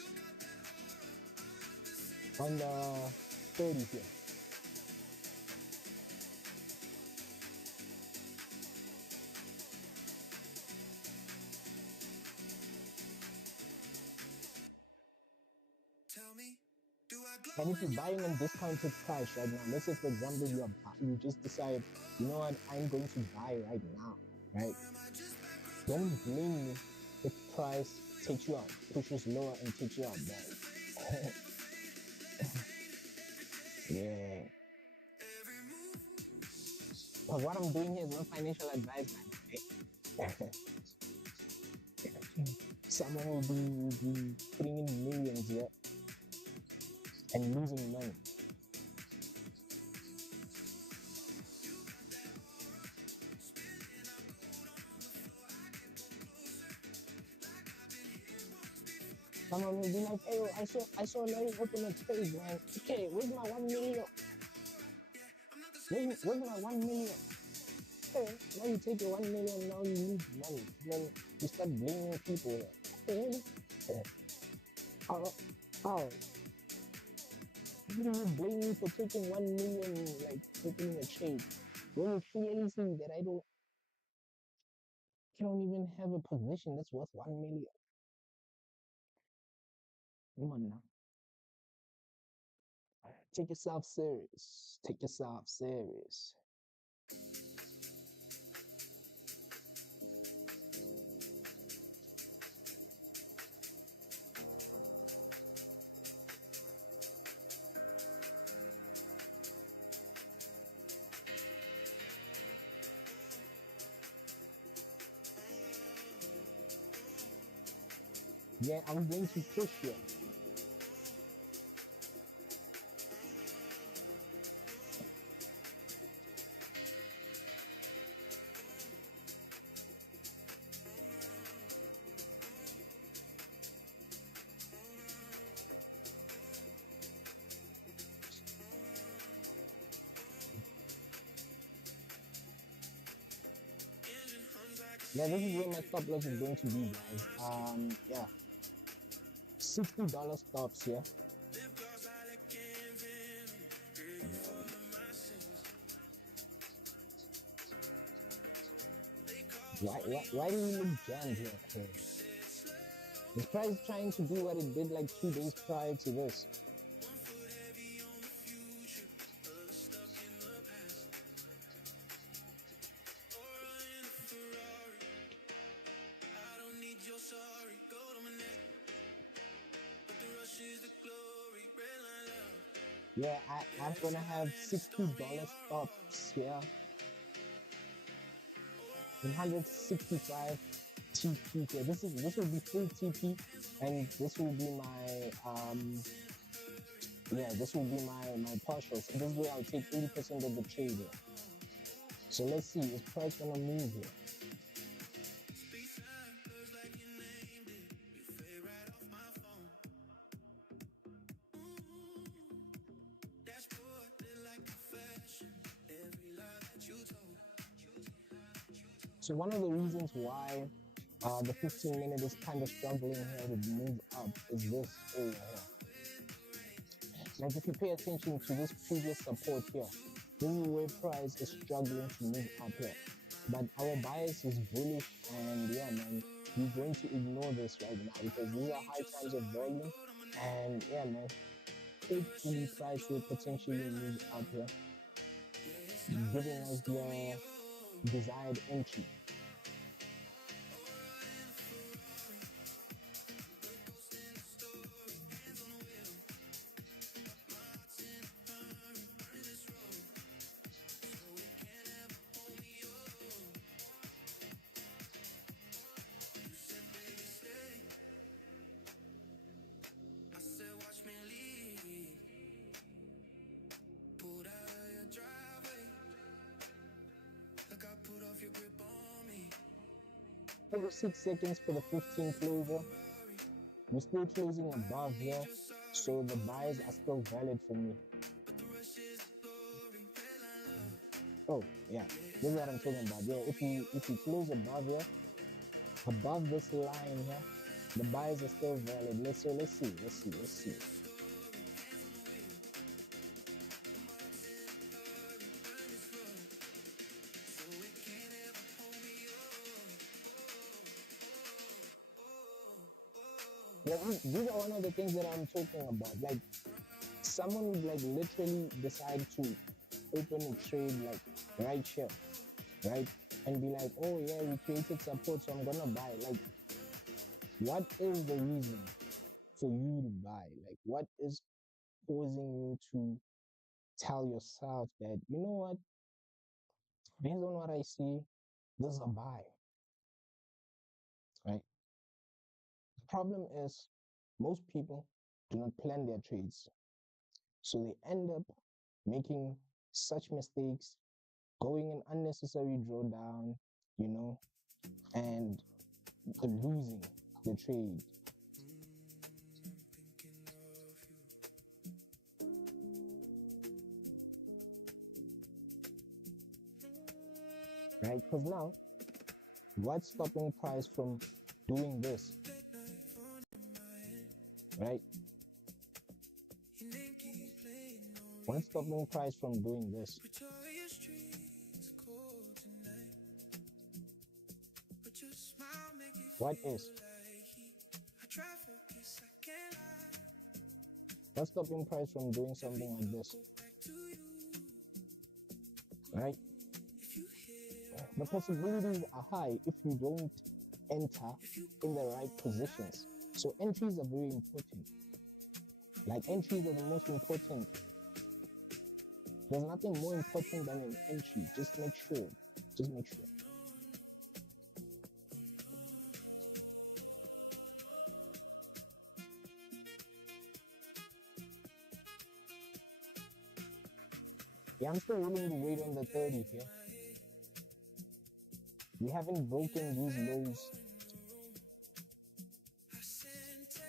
On the 30 here. And if you're buying on discounted price right now, let's say for example you just decide, you know what, I'm going to buy right now, right? Don't blame me if price takes you out, pushes lower and takes you out, man. Yeah. But what I'm doing here is not financial advice, man. Someone will be putting in millions here and losing money. Someone will be like, hey, I saw Larry open a trade, man. Okay, where's my 1 million? Where's my 1 million? Okay, now you take your 1 million, now you lose money. Then you start blaming people here. Okay, really? Oh, oh, you blame me for taking 1 million, like opening a trade. When you clearly see that I don't even have a position that's worth 1 million. Come on now. Take yourself serious. Take yourself serious. Yeah, I'm going to push you. Yeah, this is where my stop loss is going to be, guys. Yeah, $60 stops here. Why do you look jammed here? Okay. This price is trying to do what it did like 2 days prior to this. Yeah, I'm gonna have $60 stops here. 165 TP here. This will be full TP, and this will be my this will be my partial. So this way I'll take 80% of the trade here. So let's see, is price gonna move here? So one of the reasons why the 15 minute is kind of struggling here to move up is this area here. Like if you pay attention to this previous support here, this is where price is struggling to move up here. But our bias is bullish, and yeah, man, we're going to ignore this right now because these are high times of volume, and yeah, man, hopefully price will potentially move up here, giving us the desired entry. Over 6 seconds for the 15 closer. We're still closing above here, so the buys are still valid for me. Oh yeah, this is what I'm talking about. Yeah, if you close above here, above this line here, the buys are still valid. Let's see. Yeah, these are one of the things that I'm talking about. Like someone would like literally decide to open a trade like right here, right? And be like, oh yeah, we created support, so I'm gonna buy. Like, what is the reason for you to buy? Like, what is causing you to tell yourself that, you know what, based on what I see, this is a buy, right? The problem is most people do not plan their trades. So they end up making such mistakes, going in unnecessary drawdown, you know, and losing the trade. Right? Because now, what's stopping price from doing this? Right? What's stopping price from doing this? What is? What's stopping price from doing something like this? Right? The possibilities are high if you don't enter in the right positions. So entries are very important. Like, entries are the most important. There's nothing more important than an entry. Just make sure. Just make sure. Yeah, I'm still willing to wait on the 30 here. We haven't broken these lows.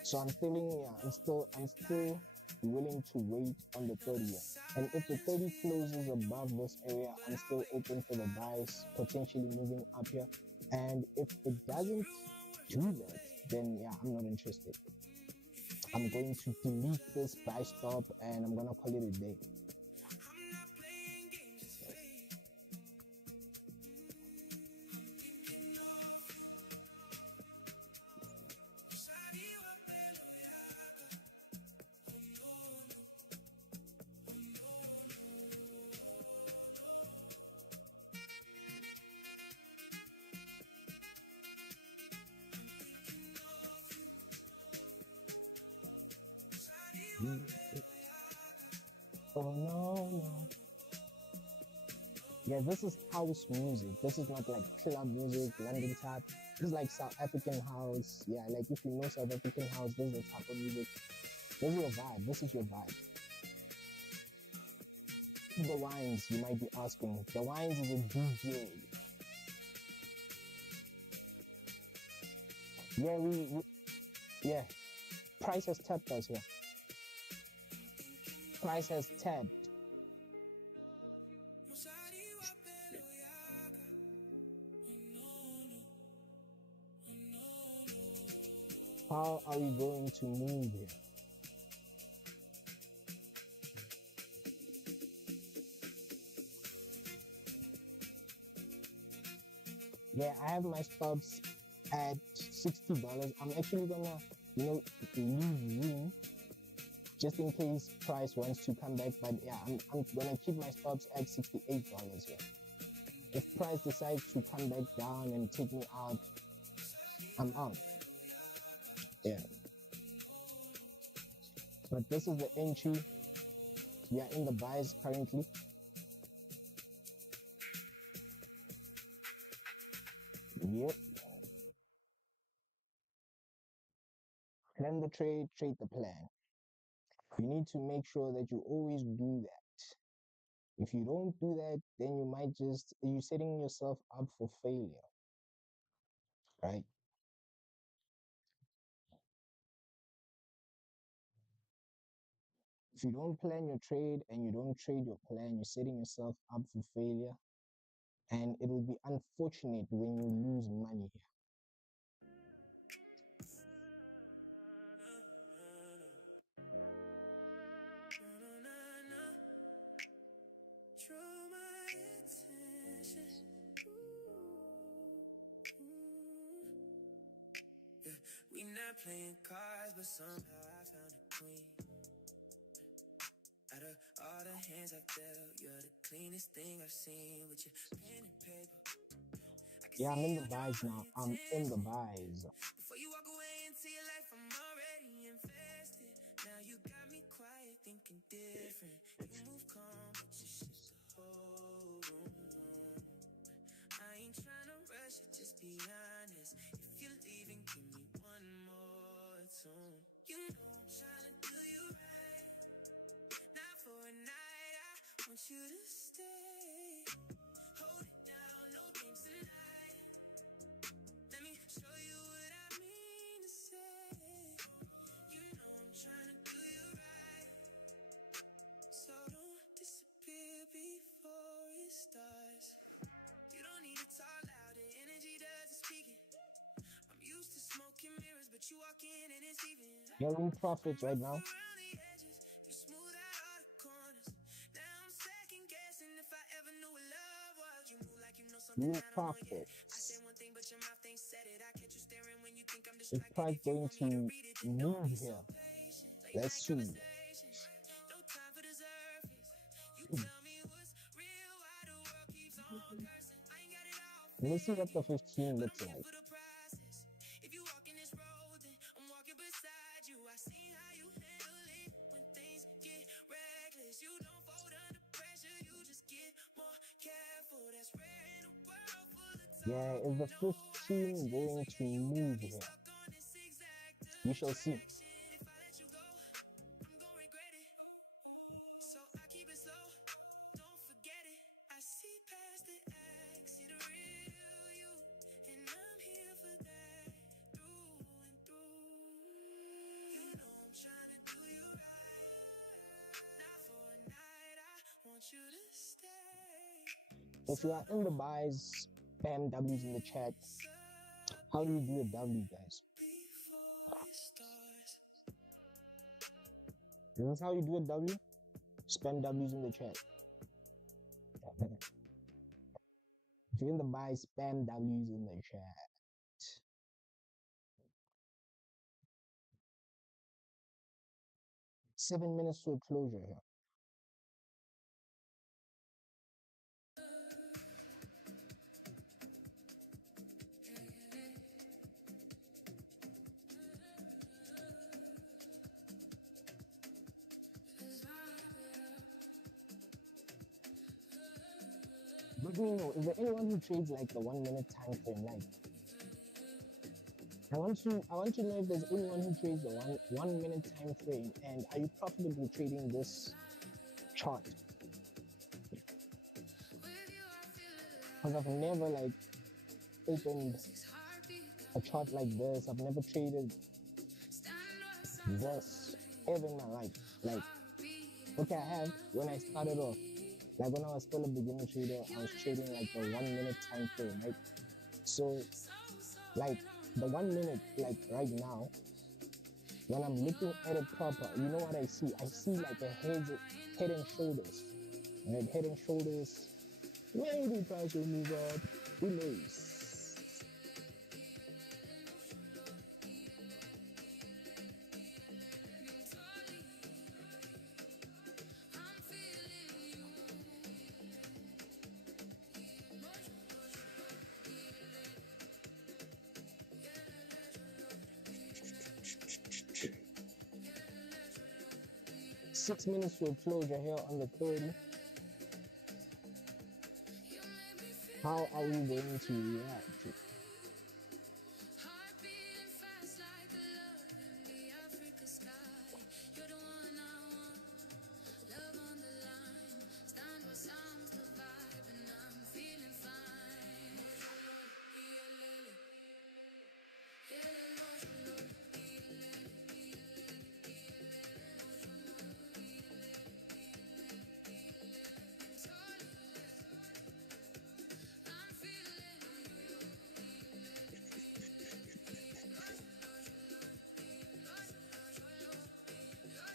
So I'm still willing to wait on the 30 here. And if the 30 closes above this area, I'm still open for the buys, potentially moving up here. And if it doesn't do that, then yeah, I'm not interested. I'm going to delete this buy stop and I'm gonna call it a day. Oh no. Yeah, this is house music. This is not like club music, London tap. This is like South African house. Yeah, like if you know South African house, this is the type of music. This is your vibe. This is your vibe. The Wines, you might be asking. The Wines is a DJ. Yeah, price has tapped us here. Price has tapped. How are we going to move here? Yeah, I have my stops at $60. I'm actually gonna, leave room just in case price wants to come back. But yeah, I'm gonna keep my stops at $68 here. If price decides to come back down and take me out, I'm out. Yeah. But this is the entry. We are in the buys currently. Yep. Plan the trade, trade the plan. You need to make sure that you always do that. If you don't do that, then you're setting yourself up for failure, right? If you don't plan your trade and you don't trade your plan, you're setting yourself up for failure. And it will be unfortunate when you lose money here. We not playing cards, but somehow I found a queen. all the hands I've dealt, you're the cleanest thing I've seen with your pen and paper. I can Yeah, I'm see in you the buys drawing now. I'm in the attention. buys. Before you walk away into your life, I'm already invested. Now you got me quiet, thinking different. You move calm, but you shit the whole room. I ain't tryna rush it, just be honest. If you're leaving, give me one more tune. You know I'm tryna do you right. Not for a night, I want you to stay. Hold it down, no games tonight. Let me show you what I mean to say. You know I'm tryna do you right. So don't disappear before it starts. You don't need to talk loud, the energy doesn't speak it. I'm used to smoking mirrors, but you walk in and it's even. You're in I'm profits right rough now. around the edges, you smooth out all the corners. Now I'm second guessing if I ever knew what love was. You move like you know something New I don't know yet. I say profits. one thing, but your mouth ain't said it. I catch you staring when you think I'm Is distracted. price If you going want me to to read it, then don't move be so here? patient. Late Let's night see. conversations, no time for the surface. You tell me what's real, why the world keeps on cursing. I ain't got it all Let me see what figured, the 15 but looks I'm here like. for the process. If you walk in this road, then I'm walking beside you. I see how you handle it when things get reckless. You don't fold under pressure, you just get more careful. That's rare in a world full of Yeah, talk, is the no 15 action. So going to yeah, you got move me here? stuck on this exact We shall see. attraction. If I let you go, I'm gonna regret it. So I keep it slow, don't forget it. I see past the act, see the real you, and I'm here for that, through and through. You know I'm trying to do you right. Not for a night, I want you to stay. If you are in the buys, spam W's in the chat. How do you do a W, guys? Before it starts. Is this how you do a W? Spam W's in the chat. If you're in the buy, spam W's in the chat. 7 minutes to a closure here. Let me know, is there anyone who trades like the 1 minute time frame? Like, I want to know if there's anyone who trades the one minute time frame, and are you profitable trading this chart? Because I've never like opened a chart like this. I've never traded this ever in my life. Like, okay, I have when I started off. Like when I was still a beginner trader, I was trading like the 1 minute time frame, right? So like the 1 minute, like right now, when I'm looking at it proper, you know what I see? I see like a head and shoulders. Right? Head and shoulders. Maybe price will move up. Who knows? Six minutes to a closure here on the 30. How are we going to react?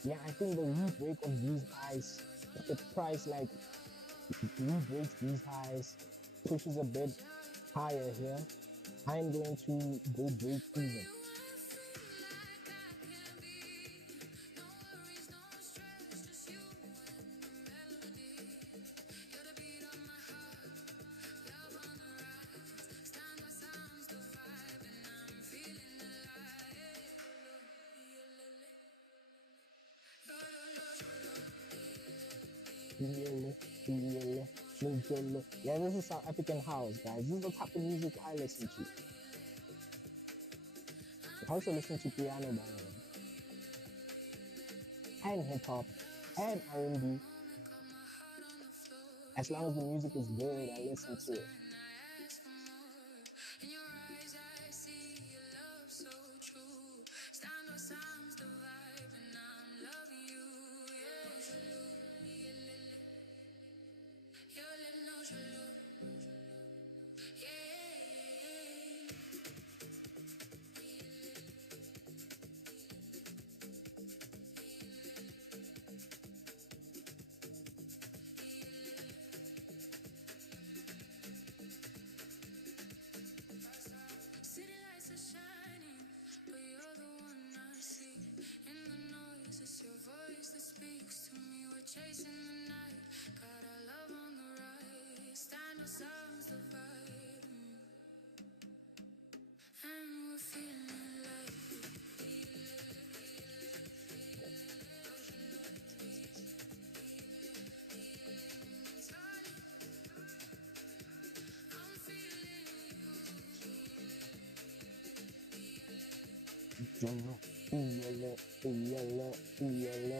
Yeah, I think the re-break of these highs, if the price like re-breaks these highs, pushes a bit higher here, I'm going to go break even. Yolo, yolo, no yolo. Yeah, this is South African house, guys. This is the type of music I listen to. I also listen to piano, by the way, and hip hop, and R&B. As long as the music is good, I listen to it. Yolo, yolo, yolo, yolo,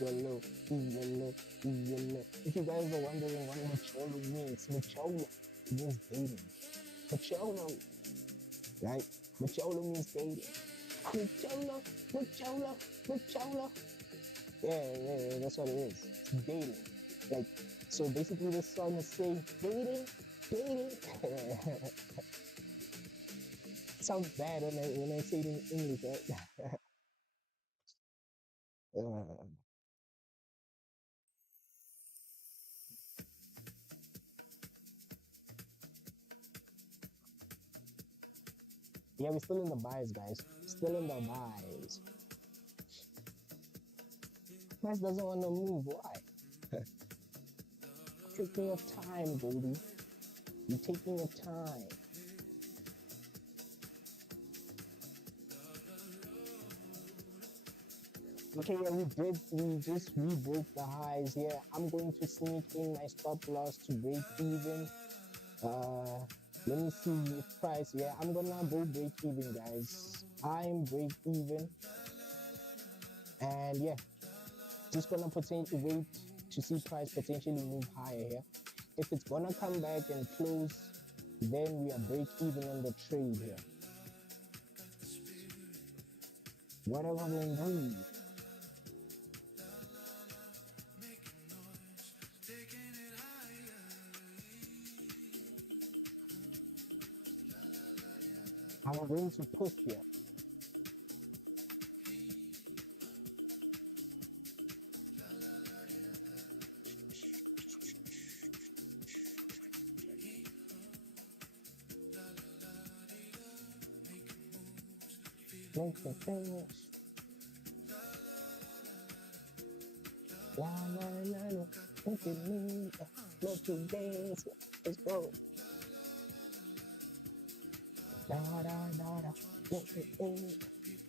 yolo, yolo, yolo. If you guys are wondering what macholo means, macholo means dating. Macholo, right? Macholo means dating. Macholo, macholo, macholo. Yeah, that's what it is. It's dating. Like, so basically this song is saying dating, dating. Sounds bad when I say it in English, right? Yeah, we're still in the buys, guys. Still in the buys. Price doesn't want to move. Why? Taking your time, Goldie. You're taking your time. Okay, yeah, we broke the highs here. I'm going to sneak in my stop loss to break even. Let me see the price. Yeah, I'm gonna go break even, guys. I'm break even. And yeah, just gonna potentially wait to see price potentially move higher here. If it's gonna come back and close, then we are break even on the trade here. Whatever we do. I'm going to push here. Make the finish. La la la la, look at me, love to dance. Let's go. Da da da da, look at me,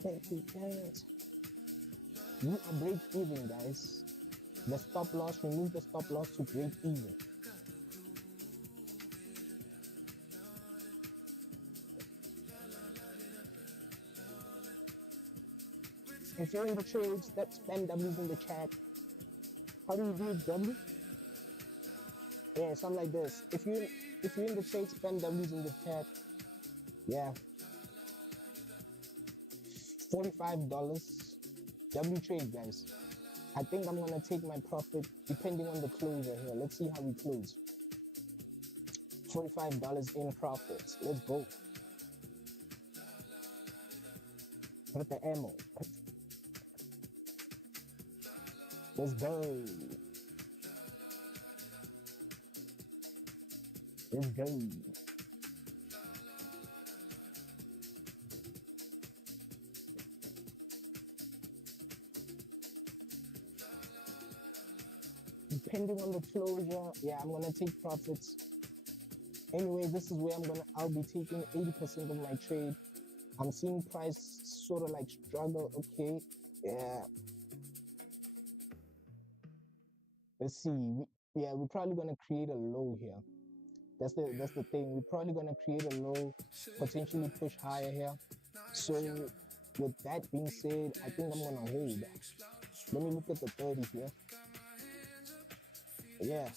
make me dance. You are break even, guys. The stop loss, remove the stop loss to break even. If you're in the trades, that's spam W's in the chat. How do you do it, W? Yeah, something like this. If you're in the trades, spam W's in the chat. Yeah. $45. W trade, guys. I think I'm gonna take my profit depending on the closer here. Let's see how we close. $45 in profits. Let's go. Put the ammo. Let's go. Let's go. Depending on the closure, yeah, I'm gonna take profits. Anyway, this is where I'll be taking 80% of my trade. I'm seeing price sort of like struggle. Okay, yeah. Let's see. Yeah, we're probably gonna create a low here. That's the thing. We're probably gonna create a low, potentially push higher here. So with that being said, I think I'm gonna hold. Let me look at the 30 here. Yeah,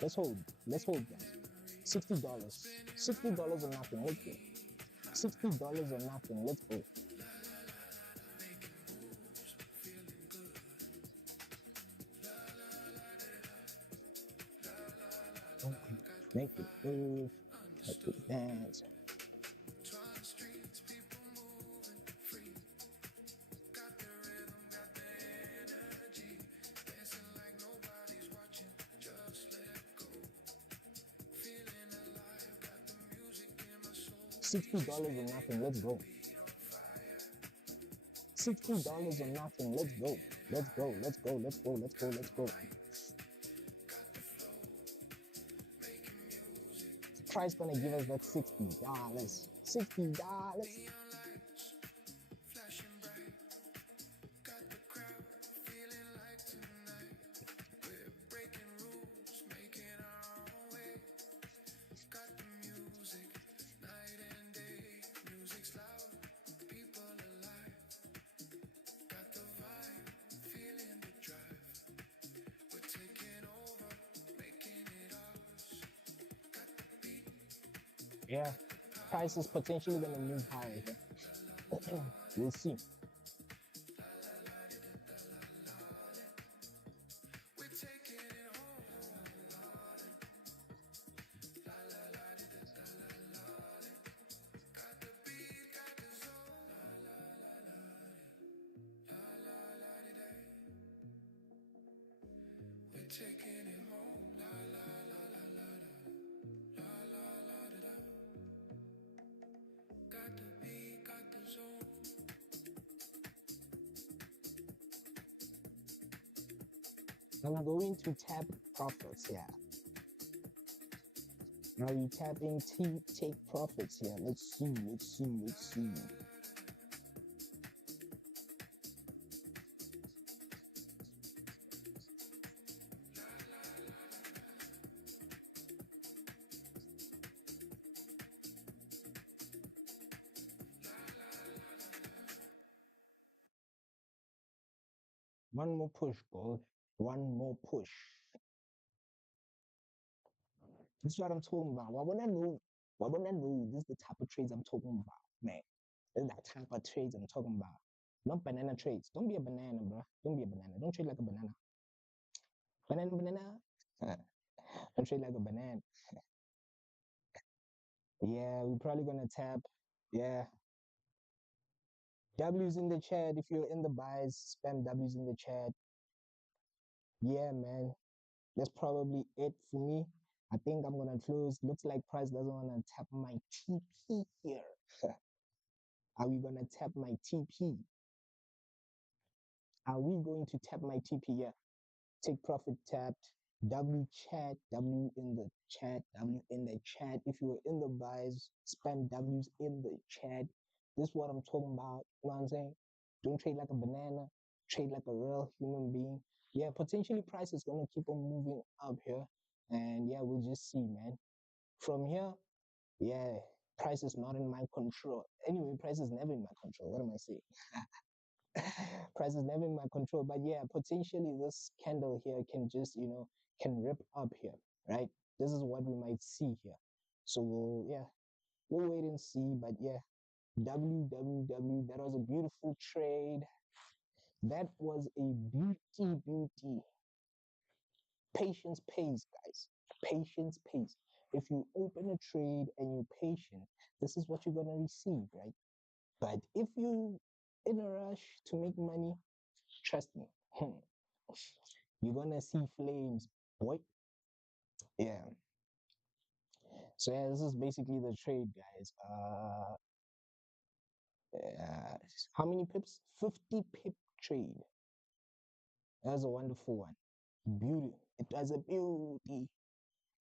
let's hold. Let's hold, guys. $60. $60 or nothing. Let's go. $60 or nothing. Let's go. Make it move. Make it dance. $60 or nothing. Let's go. $60 or nothing. Let's go. Let's go. Let's go. Let's go. Let's go. Let's go. Price gonna give us that $60. $60. Yeah, price is potentially gonna move higher here. We'll see. Taking it home, la la la la la la la la la da. Got the beat, got the zone. I'm going to tap profits here. Now you tapping take profits here. Let's see. Let's see. Let's see. One more push, boy. One more push. This is what I'm talking about. Why wouldn't I know? Why wouldn't I know this is the type of trades I'm talking about, man? This is that type of trades I'm talking about. Not banana trades. Don't be a banana, bro. Don't be a banana. Don't trade like a banana. Banana. Don't trade like a banana. Yeah, we're probably gonna tap. Yeah. W's in the chat. If you're in the buys, spam W's in the chat. Yeah, man. That's probably it for me. I think I'm gonna close. Looks like price doesn't wanna tap my TP here. Are we gonna tap my TP? Are we going to tap my TP? Yeah. Take profit tapped. W chat, W in the chat, W in the chat. If you're in the buys, spam W's in the chat. This is what I'm talking about. You know what I'm saying? Don't trade like a banana, trade like a real human being. Yeah, potentially price is gonna keep on moving up here. And yeah, we'll just see, man. From here, yeah, price is not in my control. Anyway, price is never in my control. What am I saying? Price is never in my control. But yeah, potentially this candle here can just, can rip up here, right? This is what we might see here. So we'll wait and see. But yeah, WWW, that was a beautiful trade. That was a beauty. Patience pays, guys. Patience pays. If you open a trade and you're patient, this is what you're gonna receive, right? But if you in a rush to make money, trust me, you're gonna see flames, boy. Yeah. So yeah, this is basically the trade, guys. How many pips? 50 pip trade. That was a wonderful one. Beauty. It was a beauty.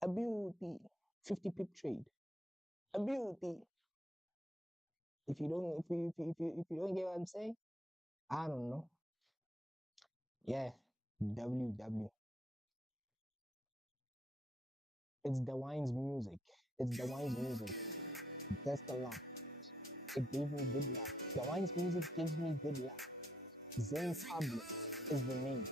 A beauty. 50 pip trade. A beauty. If you don't get what I'm saying, I don't know. Yeah. WW. It's the wine's music. It's the wine's music. That's the luck. It gave me good luck. The wine's music gives me good luck. Zen Pablo is the name.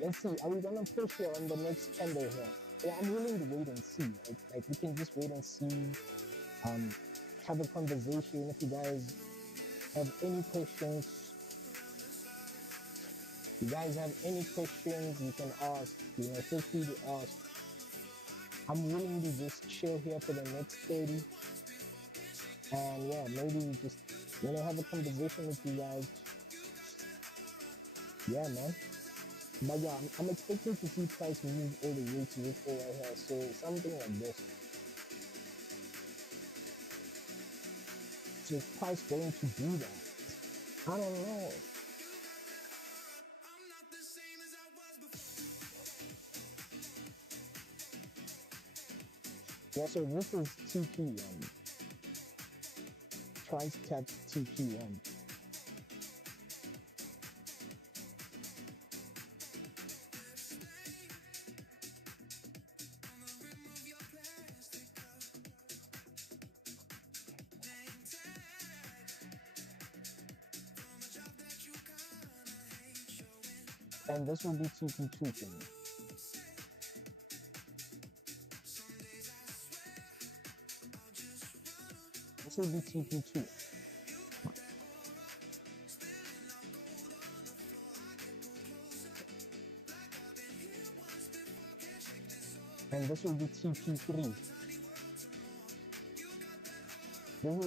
Let's see. Are we gonna push here on the next candle here? Yeah, I'm willing to wait and see. Like we can just wait and see. Um, have a conversation. If you guys have any questions, you guys have any questions, you can ask. You know, feel free to ask. I'm willing to just chill here for the next 30. And yeah, maybe just have a conversation with you guys. Yeah, man. But yeah, I'm expecting to see price move all the way to this area here. So something like this. So is price going to do that? I don't know. Yeah, so this is TP1. Price cap TP1. And this will be TP2 for me. This will be TP2. And this will be TP3.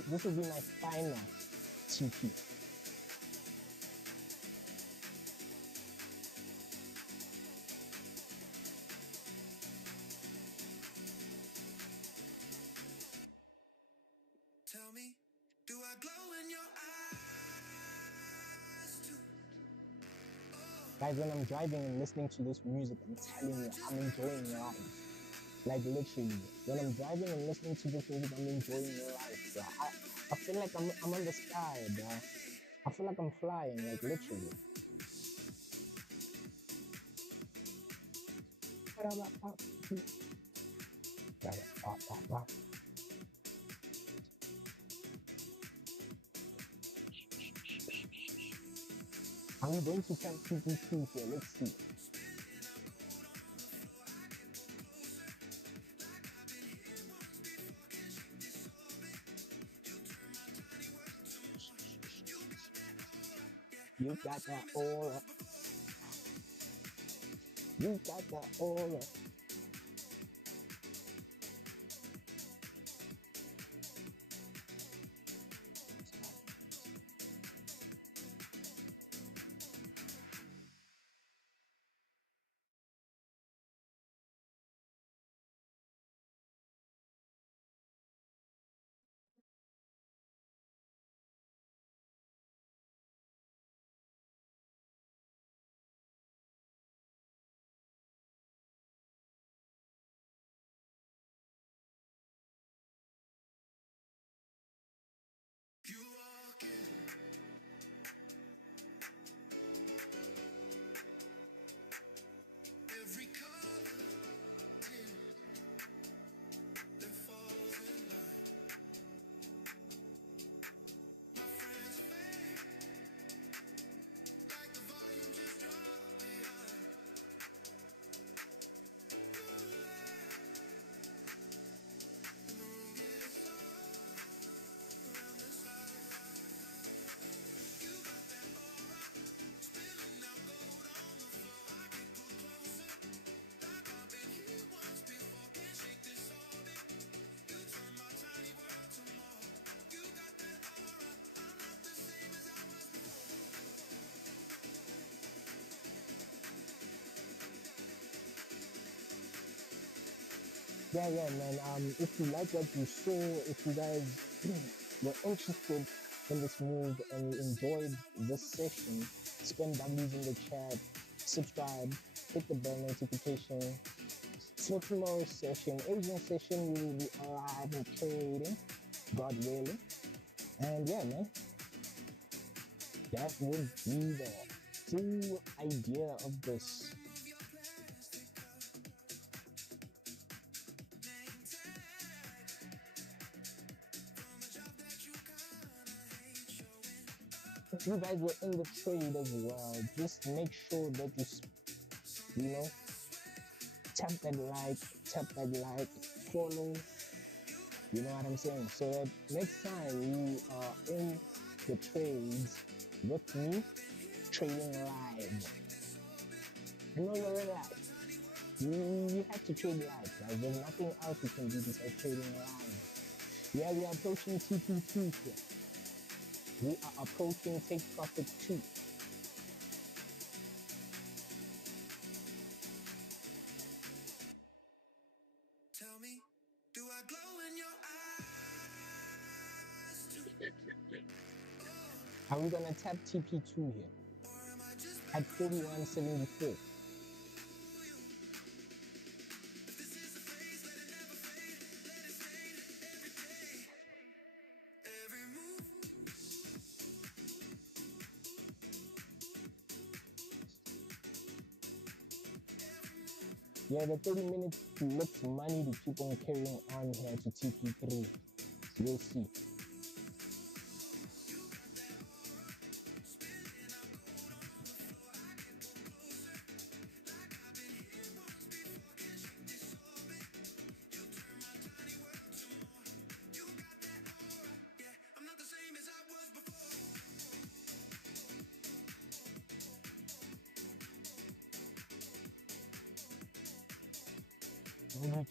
This will be my final TP. Tell me, do I glow in your eyes too? Guys, when I'm driving and listening to this music, I'm telling you, I'm enjoying life. Like literally, when I'm driving and listening to this music, I'm enjoying life, bro. I feel like I'm on the sky, bro. I feel like I'm flying, like literally. I'm going to camp TP2 here. Let's see. You got that aura. You got that aura. You walk in. Every color dim that falls in line. My friends fade like the volume just dropped behind. You laugh and the room gets low around the side. You got that aura, spilling out gold on the floor. I get pulled closer, like I've been here once before. Can't shake this orbit. You turn my tiny world to more. You got that aura, I'm not the same as I was before. Yeah, man. If you like what you saw, if you guys were interested in this move and you enjoyed this session, spend W's in the chat, subscribe, hit the bell notification. For tomorrow's session, Asian session, we will be alive and trading, God willing. And yeah, man. That would be the full idea of this. If you guys were in the trade as well, just make sure that you know, tap that like, follow, you know what I'm saying? So that next time you are in the trades with me, trading live. I know you're relaxed. You have to trade live, guys. There's nothing else you can do besides trading live. Yeah, we are approaching TP2 here. We are approaching take profit 2. Tell me, do I glow in your eyes? Are we gonna tap TP2 here at 41.74? Yeah, the 30 minutes looks money to keep on carrying on here to TP3. We'll see.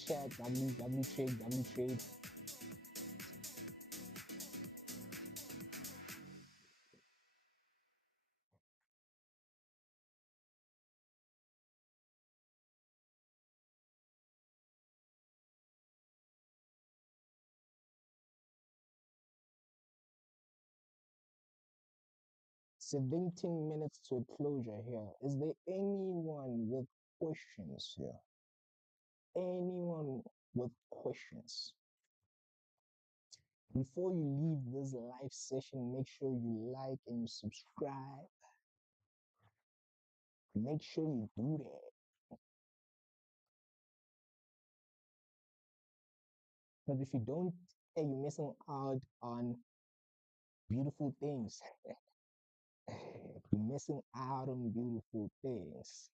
Chat, W trade. 17 minutes to closure here. Is there anyone with questions here? Anyone with questions? Before you leave this live session, make sure you like and you subscribe. Make sure you do that. Because if you don't, hey, you're missing out on beautiful things. You're missing out on beautiful things.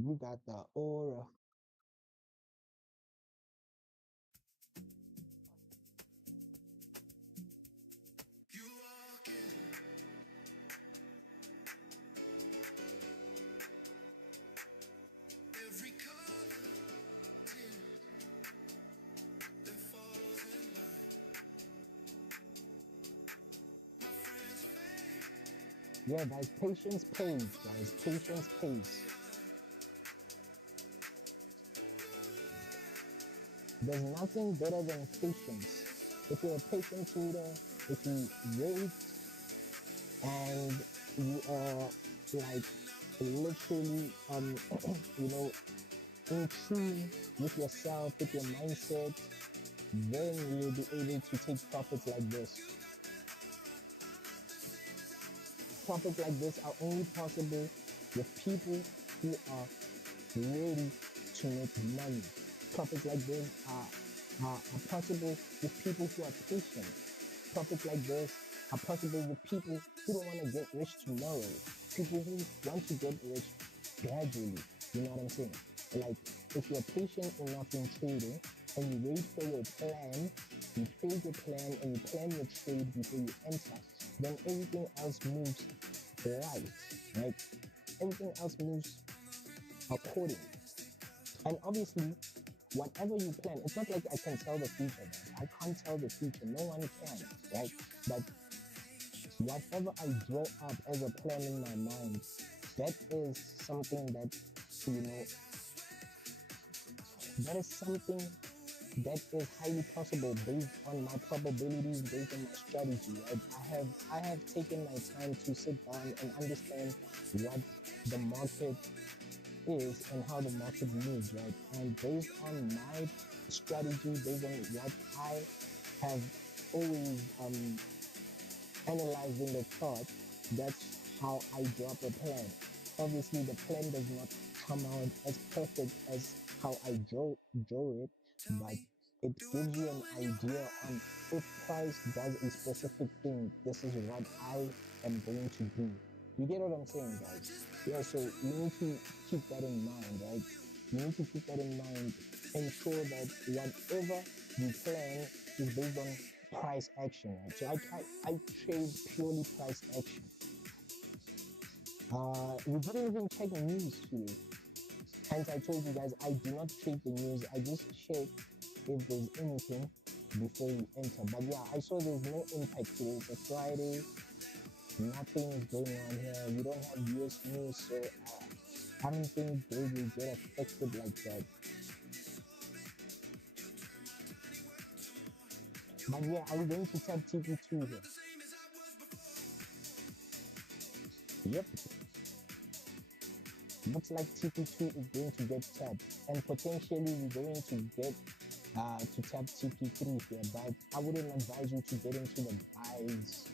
You got the aura. Yeah, guys, patience pays, guys. Patience pays. There's nothing better than patience. If you're a patient trader, if you wait and you are like literally you know, in tune with yourself, with your mindset, then you'll be able to take profits like this. Profits like this are only possible with people who are ready to make money. Profits like this are possible with people who are patient. Profits like this are possible with people who don't want to get rich tomorrow. People who want to get rich gradually. You know what I'm saying? Like, if you're patient enough in trading and you wait for your plan, you trade your plan and you plan your trade before you enter, then everything else moves right? Everything else moves according. And obviously, whatever you plan, it's not like I can tell the future, guys. I can't tell the future. No one can, right? But whatever I draw up as a plan in my mind, that is something that, you know, that is something that is highly possible based on my probabilities, based on my strategy. Right? I have taken my time to sit down and understand what the market is and how the market moves, right? And based on my strategy, based on what I have always analyzed in the chart, that's how I draw up a plan. Obviously, the plan does not come out as perfect as how I draw it, but it gives you an idea on if price does a specific thing, this is what I am going to do. You get what I'm saying, guys? Yeah, so you need to keep that in mind, right? You need to keep that in mind. Ensure that whatever you plan is based on price action, right? So I trade purely price action. We didn't even check news today. Hence, I told you guys I do not trade the news. I just check if there's anything before we enter. But yeah, I saw there's no impact today. It's a Friday. Nothing is going on here. We don't have US news, so I don't think they will get affected like that. But yeah, are we going to tap TP2 here? Yep. Looks like TP2 is going to get tapped, and potentially we're going to get to tap TP3 here, but I wouldn't advise you to get into the buys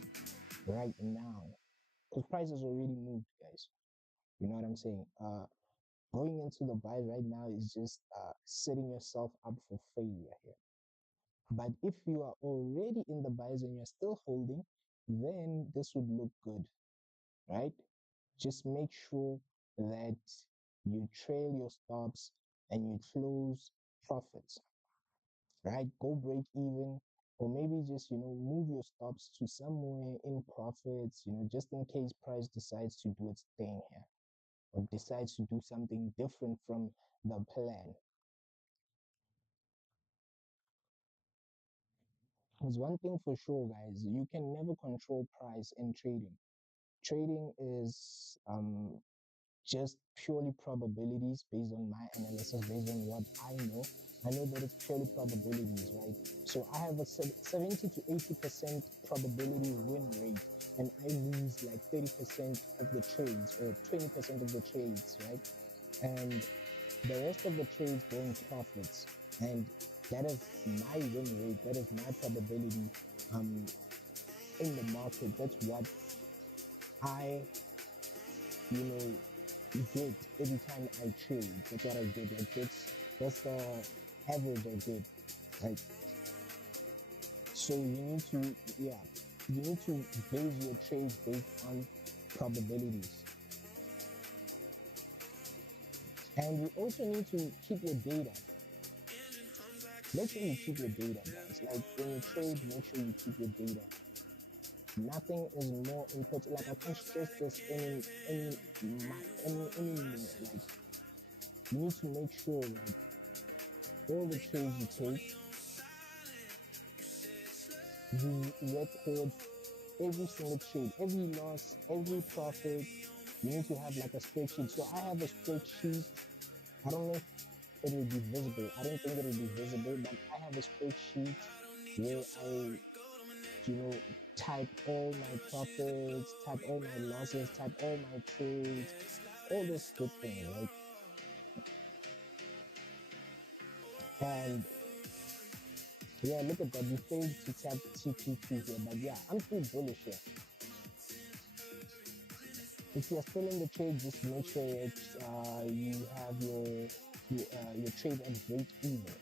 right now because prices already moved, guys. You know what I'm saying? Going into the buys right now is just setting yourself up for failure here. But if you are already in the buys and you're still holding, then this would look good, right? Just make sure that you trail your stops and you close profits, right? Go break even, or maybe just, move your stops to somewhere in profits, just in case price decides to do its thing here or decides to do something different from the plan. Because one thing for sure, guys, you can never control price in trading. Trading is just purely probabilities based on my analysis, based on what I know. I know that it's purely probabilities, right? So I have a 70 to 80% probability win rate, and I lose like 30% of the trades or 20% of the trades, right? And the rest of the trades go in profits. And that is my win rate, that is my probability in the market. That's what I, you know, get every time I trade. That's what I get. Like that's the average I get. Right. So you need to base your trades based on probabilities. And you also need to keep your data. Make sure you keep your data, guys. Like when you trade, make sure you keep your data. Nothing is more important. Like I can't stress this any more. Like you need to make sure that all the trades you take, you record every single trade, every loss, every profit. You need to have like a spreadsheet. So I have a spreadsheet. I don't know if it will be visible. I don't think it will be visible, but I have a spreadsheet where I, type all my profits, type all my losses, type all my trades, all this good thing, right? And yeah, look at that. We failed to tap TP2 here, but yeah, I'm still bullish here. If you're still in the trade, just make sure that you have your trade at break even.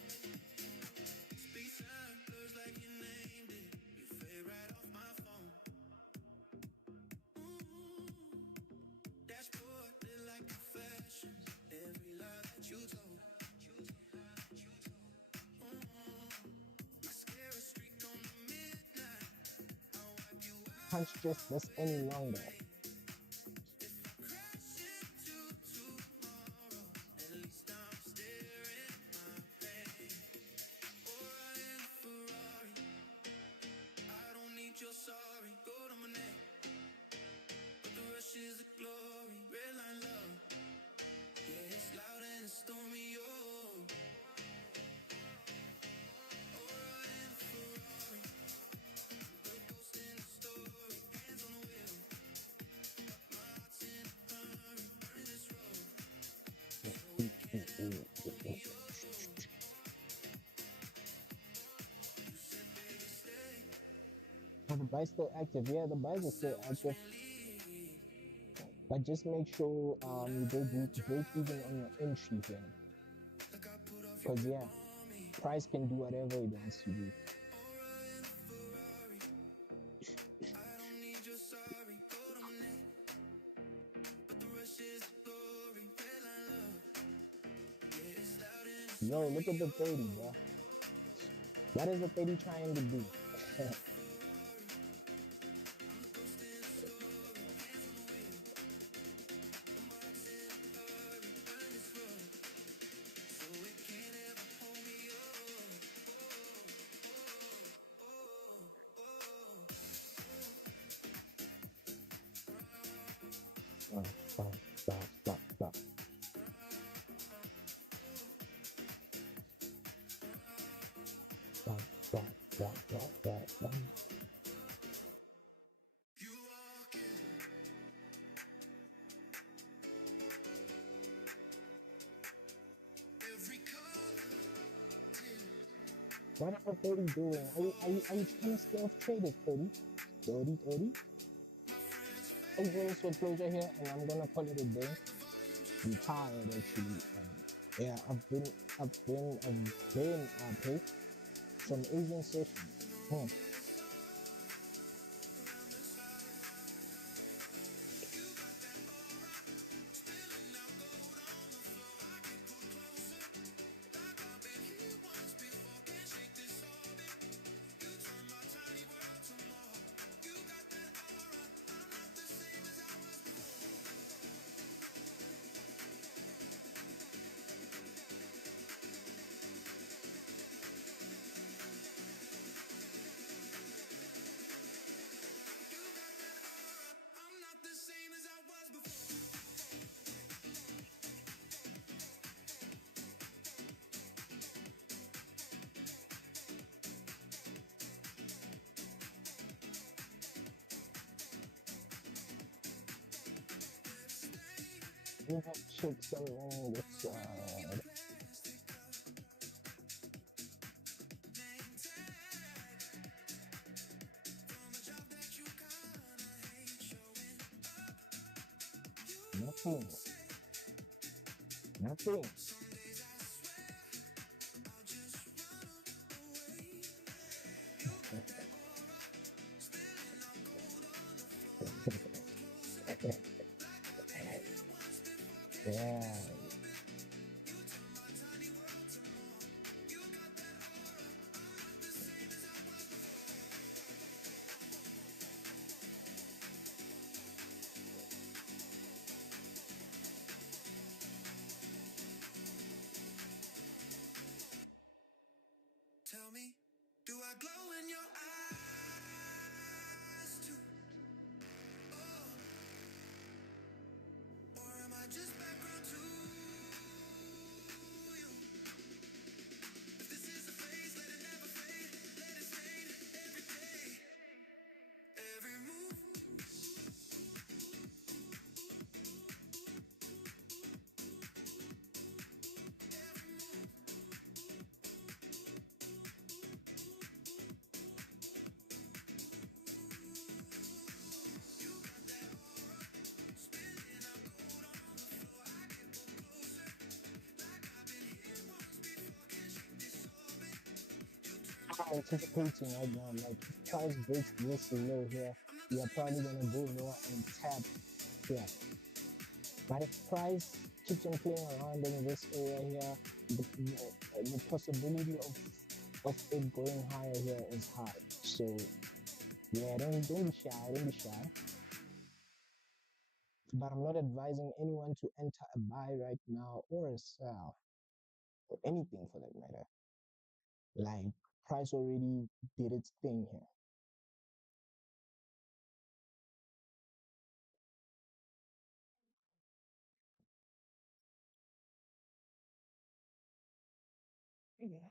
Can't stress this any longer. Sorry, gold on my neck, but the rush is the glory. Red line love, yeah, it's loud and it's stormy. Oh, riding a Ferrari, the ghost in the story, hands on the wheel. Are the buys still active? Yeah, the buys are still active. But just make sure you break even on your entry here. Because yeah, price can do whatever it wants to do. Yo, look at the 30, bro. What is the 30 trying to do? Stop, stop, stop, stop. Stop, stop, stop, stop, stop, stop. What are 30 doing? Are you trying to stay off traded, 30? 30, 30? I'm going to closure here and I'm gonna call it a day. I'm tired actually. Yeah, I've been paid some Asian sessions. We have checked something that's nothing. Nothing. Yeah. Tell me, do I glow in your eyes too? Or am I just background to you? If this is a phase, let it never fade. Let it fade every day. Every move. I'm anticipating right now, like if price breaks this low here, we are probably gonna go lower and tap here. But if price keeps on playing around in this area here, the possibility of it going higher here is high. So yeah, don't be shy, don't be shy. But I'm not advising anyone to enter a buy right now or a sell or anything for that matter. Like price already did its thing here. Yeah.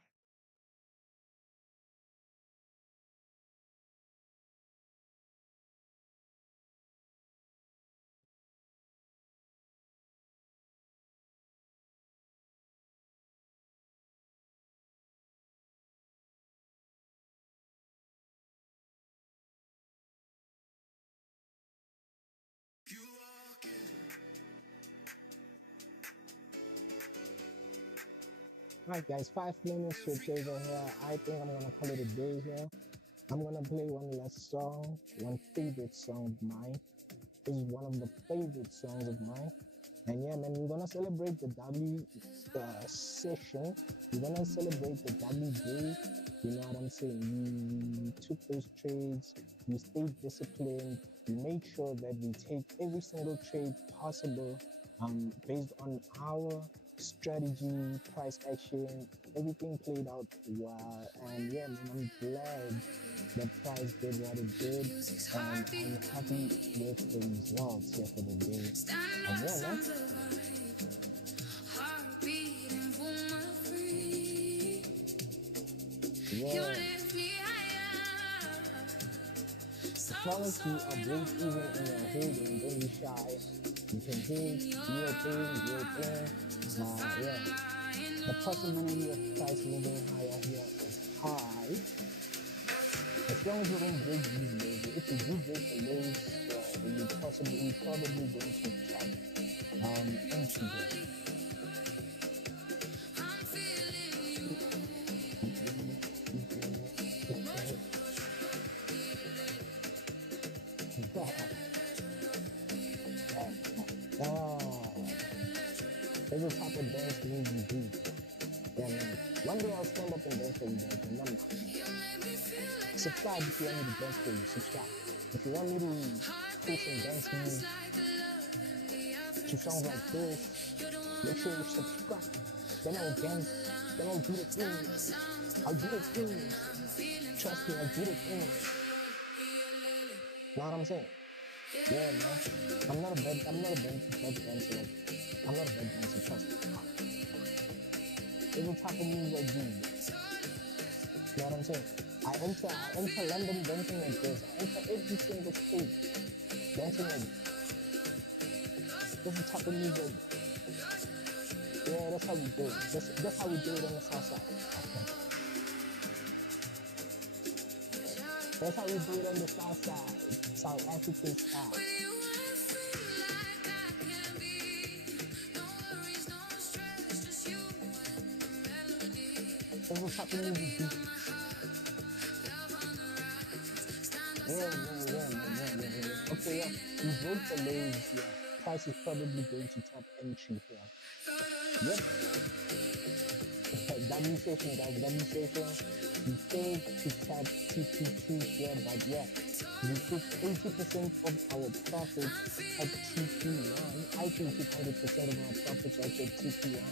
Alright guys, 5 minutes switch over here. I think I'm gonna call it a day here. I'm gonna play one last song, one favorite song of mine. This is one of the favorite songs of mine. And yeah, man, we're gonna celebrate the W session. We're gonna celebrate the W day. You know what I'm saying? We took those trades. We stayed disciplined. We made sure that we take every single trade possible, based on our strategy, price action. Everything played out well. And yeah, man, I'm glad the price did what it did, and I'm happy with the results here for the day. And yeah, man. Yeah. As long as you are break even in your holding, don't be shy. You can hold your thing. Yeah. The possibility of price moving higher here is high. As long as you don't break these lows, if you do break the lows, then you probably going to tap entry here. There's a type of dance move you do. Yeah, man. One day I'll stand up and dance for you guys, and I'm not. Subscribe if you want me to dance for you. Subscribe. If you want me to play some dance moves to songs like this, make sure you subscribe. Then I'll dance. Then I'll do the things. I'll do the things. Trust me, I'll do the things. Know what I'm saying? Yeah, man. I'm not a bad dancer. I'm not a bad dancer, trust me. Every type of move I do. You know what I'm saying? I enter London dancing like this. I enter every single state dancing like this. This is the type of move I do. Yeah, that's how we do it. That's how we do it on the south side. That's how we do it on the south side. South African style. This is the type of move we do. Yeah. Okay, yeah. We broke the lows, yeah. Price is probably going to tap entry here. Yep. W session, guys. W session. We failed to tap TP2 here, but yeah. We took 80% of our profits at TP1. I think 100% of my profits are at TP1.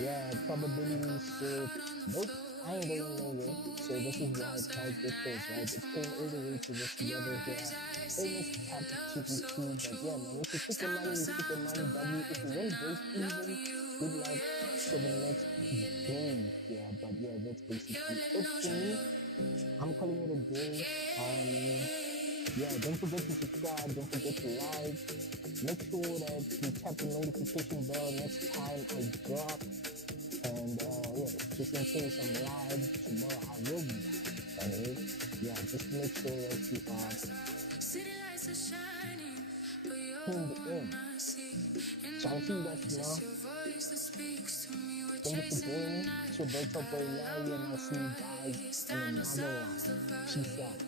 Yeah, probability said, nope. I ain't going nowhere, so this is why price did this, right? It came all the way to this level here. Almost tap TP2, but yeah, man, if you took your money, you took your money, W. If you went break even, good luck for the next day. Yeah, but yeah, that's basically it for me. I'm calling it a day. Yeah, don't forget to subscribe, don't forget to like. Make sure that you tap the notification bell next time I drop. And yeah, just in case I'm live tomorrow, I will be live. Anyway, yeah, just make sure that you are tuned in. So I'll see you guys tomorrow. Thank you for joining. It's your boy Topboylarry, and I'll see you guys in another one. Peace out.